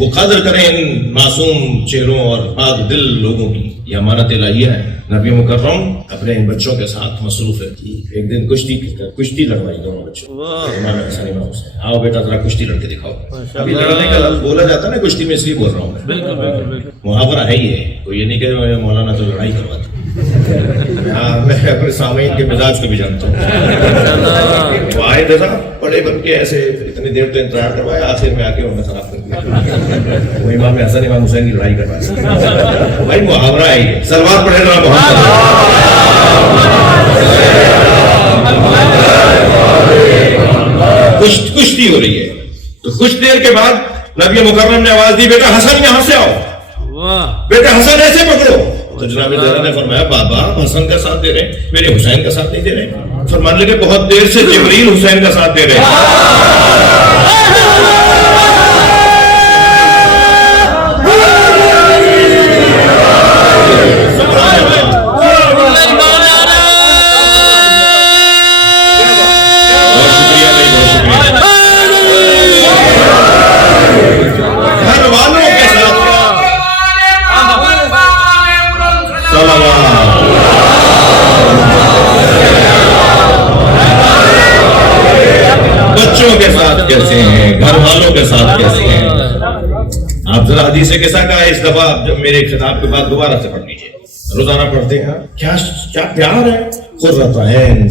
وہ قدر کریں ان معصوم چہروں اور پاک دل لوگوں کی. یہ امانت الہیہ ہے. نبی مکرم اپنے ان بچوں کے ساتھ مصروف ہے. ایک دن کشتی لڑوائی دونوں بچوں. امام حسن امام حسین, آؤ بیٹا ذرا کشتی لڑ کے دکھاؤ. ابھی لڑنے کا لفظ بولا جاتا ہے نا کشتی میں, اس لیے بول رہا ہوں میں. محاورہ ہے ہی ہے, تو یہ نہیں کہ مولانا تو لڑائی کرواتا. میں اپنے سامعین کے مزاج کو بھی جانتا ہوں. وہ آئے تھے بڑے بن کے ایسے اتنی دیر تو انتظار کروایا, آخر میں آ کے انہیں خراب کر دیا. وہ امام حسن امام حسین کی لڑائی کروایا. بھائی محاورہ ہے یہ. سلوات پڑھے ذرا محمد. کشتی ہو رہی ہے, تو کچھ دیر کے بعد نبی مکرم نے آواز دی, بیٹا حسن یہاں سے آؤ, بیٹا حسن ایسے پکڑو. تو جناب زہرا نے فرمایا بابا حسن کا ساتھ دے رہے ہیں, میرے حسین کا ساتھ نہیں دے رہے. فرمانے لگے بہت دیر سے جبریل حسین کا ساتھ دے رہے ہیں. بچوں کے ساتھ کیسے ہیں, گھر والوں کے ساتھ کیسے ہیں. آپ ذرا حدیث قصہ کا اس دفعہ جب میرے خطاب کے بعد دوبارہ سے پڑھ لیجیے. روزانہ پڑھتے ہیں کیا پیار ہے. قرۃ عین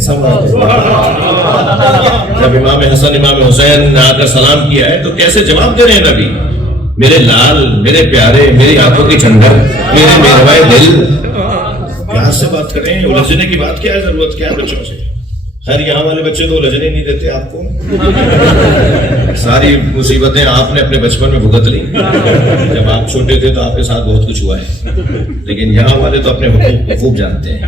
جب امام حسن امام حسین نے آ کر سلام کیا ہے تو کیسے جواب دے رہے ہیں نبی, میرے لال, میرے پیارے, میری آنکھوں کی ٹھنڈک, میرے میروائے دل. پیار سے بات کریں. الجھنے کی بات کیا ہے, ضرورت کیا ہے بچوں سے. خیر یہاں والے بچے تو الجھنے نہیں دیتے آپ کو. ساری مصیبتیں آپ نے اپنے بچپن میں بھگت لی. جب آپ چھوٹے تھے تو آپ کے ساتھ بہت کچھ ہوا ہے, لیکن یہاں والے تو اپنے حقوق خوب جانتے ہیں.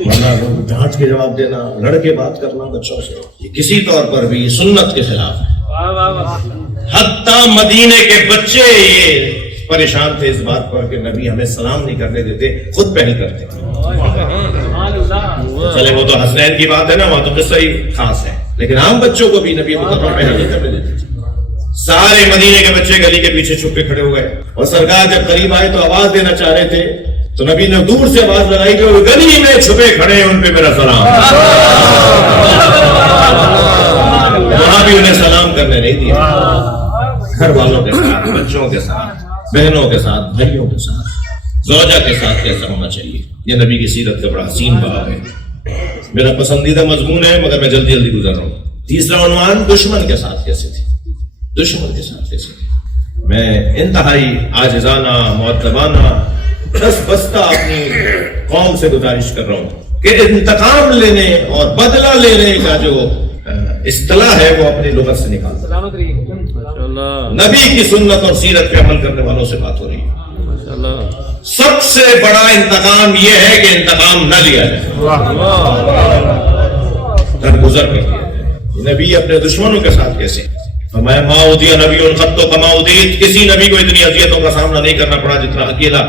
ورنہ ڈانٹ کے جواب دینا, لڑ کے بات کرنا بچوں سے, یہ کسی طور پر بھی سنت کے خلاف ہے. حتیٰ مدینے کے بچے یہ پریشان تھے اس بات پر کہ نبی ہمیں سلام نہیں کرنے دیتے, خود پہل کرتے. چلے وہ تو حسنین کی بات ہے نا, وہاں تو قصہ ہی خاص ہے, لیکن عام بچوں کو بھی نبی مکرم پہل نہیں کرنے دیتے. سارے مدینے کے بچے گلی کے پیچھے چھپ کے کھڑے ہو گئے, اور سرکار جب قریب آئے تو آواز دینا چاہ رہے تھے, تو نبی نے دور سے آواز لگائی کہ وہ گلی میں چھپے کھڑے ہیں, ان پہ میرا سلام. وہاں بھی انہیں سلام کرنے نہیں دیا. گھر والوں کے ساتھ, بچوں کے ساتھ, بہنوں کے ساتھ, بھائیوں کے ساتھ, زوجہ کے ساتھ کیسا ہونا چاہیے. یہ نبی کی سیرت کا بڑا حسین باب ہے. میرا پسندیدہ مضمون ہے مگر میں جلدی جلدی گزر رہا ہوں. تیسرا عنوان, دشمن کے ساتھ کیسے تھے. دشمن کے ساتھ کیسے تھے. میں انتہائی عاجزانہ, مؤدبانہ, دس بستہ اپنی قوم سے گزارش کر رہا ہوں کہ انتقام لینے اور بدلہ لینے کا جو اصطلاح ہے وہ اپنی لغت سے نکال. نبی کی سنت اور سیرت پہ عمل کرنے والوں سے بات ہو رہی ہے. سب سے بڑا انتقام یہ ہے کہ انتقام نہ لیا جائے, درگزر کر دیا جائے. نبی اپنے دشمنوں کے ساتھ کیسے. فرمایا ما اوتي نبی قط کما اوتیت, کسی نبی کو اتنی اذیتوں کا سامنا نہیں کرنا پڑا جتنا اکیلا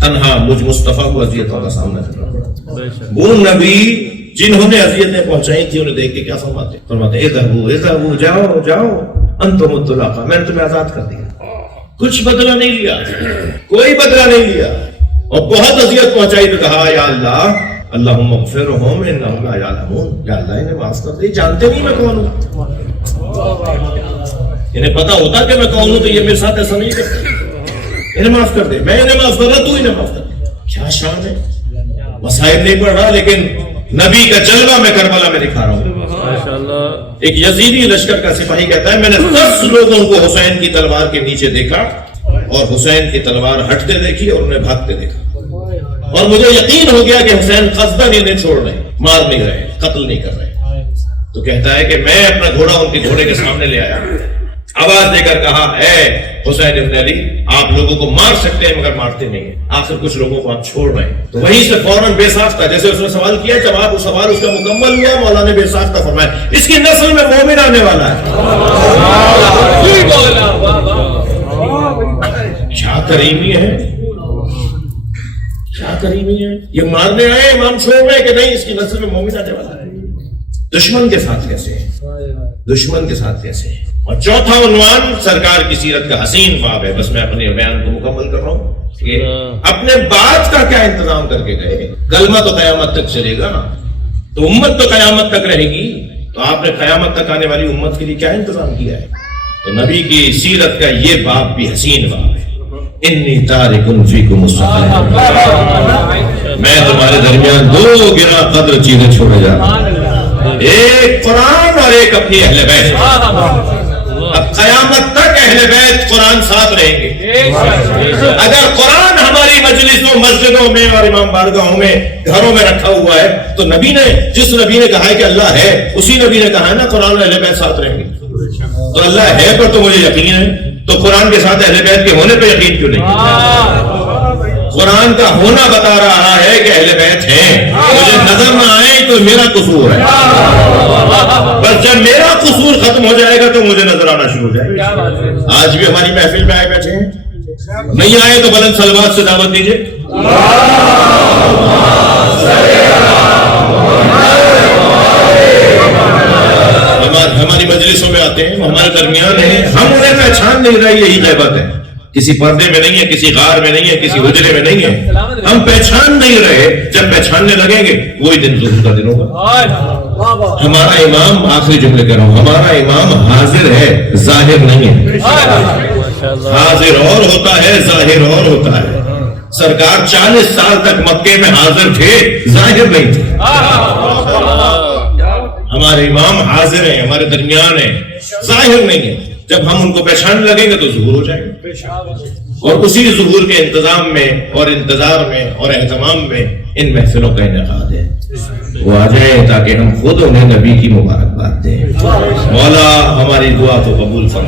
تنہا مجھ مصطفیٰ کو اذیتوں کا سامنا کرنا پڑا. وہ نبی جنہوں نے اذیتیں پہنچائی تھی انہیں دیکھ کے کیا فرماتے اذهبوا جاؤ جاؤ انتم الطلقاء, میں نے تمہیں آزاد کر دیا. کچھ بدلہ نہیں لیا, کوئی بدلہ نہیں لیا, اور بہت اذیت پہنچائی تو کہا یا اللہ اللہم اغفرہم انہم لا یعلمون, یا اللہ انہیں معاف کر دے, جانتے نہیں میں کون ہوں. انہیں پتا ہوتا کہ میں کون ہوں تو یہ میرے ساتھ ایسا نہیں کرتے. انہیں معاف کر دے, میں انہیں معاف کر رہا, تو انہیں معاف کر دے. کیا شان ہے. مسائل نہیں پڑھ رہا لیکن نبی کا جلوہ میں کربلا میں دکھا رہا ہوں. ایک یزیدی لشکر کا سپاہی کہتا ہے میں نے 10 لوگوں کو حسین کی تلوار کے نیچے دیکھا اور حسین کی تلوار ہٹتے دیکھی اور انہیں بھاگتے دیکھا, اور مجھے یقین ہو گیا کہ حسین قصدن انہیں چھوڑ رہے, مار نہیں رہے, قتل نہیں کر رہے. تو کہتا ہے کہ میں اپنا گھوڑا ان کے گھوڑے کے سامنے لے آیا, آواز دے کر کہا اے حسین ابن علی, آپ لوگوں کو مار سکتے ہیں مگر مارتے نہیں ہیں, آخر کچھ لوگوں کو آپ چھوڑ رہے ہیں. تو وہیں سے فوراً بے ساختہ, جیسے اس نے سوال کیا, جب آپ سوال اس کا مکمل ہوا, مولا نے بے ساختہ فرمایا اس کی نسل میں مومن آنے والا ہے. کیا کریمی ہے, کیا کریمی ہے. یہ مارنے آئے, امام چھوڑ رہے کہ نہیں اس کی نسل میں مومن آنے والا ہے. دشمن کے ساتھ کیسے ہے, دشمن کے ساتھ کیسے ہے. اور چوتھا عنوان سرکار کی سیرت کا حسین باب ہے. بس میں اپنے بیان کو مکمل کر رہا ہوں کہ اپنے بات کا کیا انتظام کر کے گئے. کلمہ تو قیامت تک چلے گا, تو امت تو قیامت تک رہے گی, تو آپ نے قیامت تک آنے والی امت کے لیے کیا انتظام کیا ہے؟ تو نبی کی سیرت کا یہ باب بھی حسین باب ہے. انی تارکن فیکم الثقلین, میں تمہارے درمیان دو گراں قدر چیزیں چھوڑے جا رہا ہوں, ایک قرآن اور ایک اپنی اہل بیت. اب قیامت تک اہل بیت قرآن ساتھ رہیں گے. اگر قرآن ہماری مجلسوں, مسجدوں میں اور امام بارگاہوں میں, گھروں میں رکھا ہوا ہے, تو نبی نے, جس نبی نے کہا ہے کہ اللہ ہے, اسی نبی نے کہا ہے نا قرآن اور اہل بیت ساتھ رہیں گے. تو اللہ ہے پر تو مجھے یقین ہے, تو قرآن کے ساتھ اہل بیت کے ہونے پہ یقین کیوں نہیں؟ قرآن کا ہونا بتا رہا ہے کہ اہل بیت ہیں, مجھے نظر نہ آئے تو میرا قصور ہے, بس جب میرا قصور ختم ہو جائے گا تو مجھے نظر آنا شروع ہو جائے گا. آج بھی ہماری محفل میں آئے بیٹھے ہیں, نہیں آئے تو بلند صلوات سے دعوت دیجیے. ہماری مجلسوں میں آتے ہیں, ہمارے درمیان ہیں, ہم انہیں پہچان نہیں رہے, یہی غیبت ہے. کسی پردے میں نہیں ہے, کسی غار میں نہیں ہے, کسی حجرے میں نہیں ہے, ہم پہچان نہیں رہے. جب پہچاننے لگیں گے وہی دن ظہور کا دن ہوگا. ہمارا امام, آخری جملے کہہ رہا ہوں, ہمارا امام حاضر ہے, ظاہر نہیں ہے. حاضر اور ہوتا ہے, ظاہر اور ہوتا ہے. سرکار 40 سال تک مکے میں حاضر تھے, ظاہر نہیں تھے. ہمارے امام حاضر ہیں, ہمارے درمیان ہیں, ظاہر نہیں ہے. جب ہم ان کو پہچاننے لگیں گے تو ظہور ہو جائے گا. اور اسی ظہور کے انتظام میں اور انتظار میں اور اہتمام میں ان محفلوں کا انعقاد ہے. وہ آ جائیں تاکہ ہم خود انہیں نبی کی مبارکباد دیں. مولا ہماری دعا کو قبول فرمائے.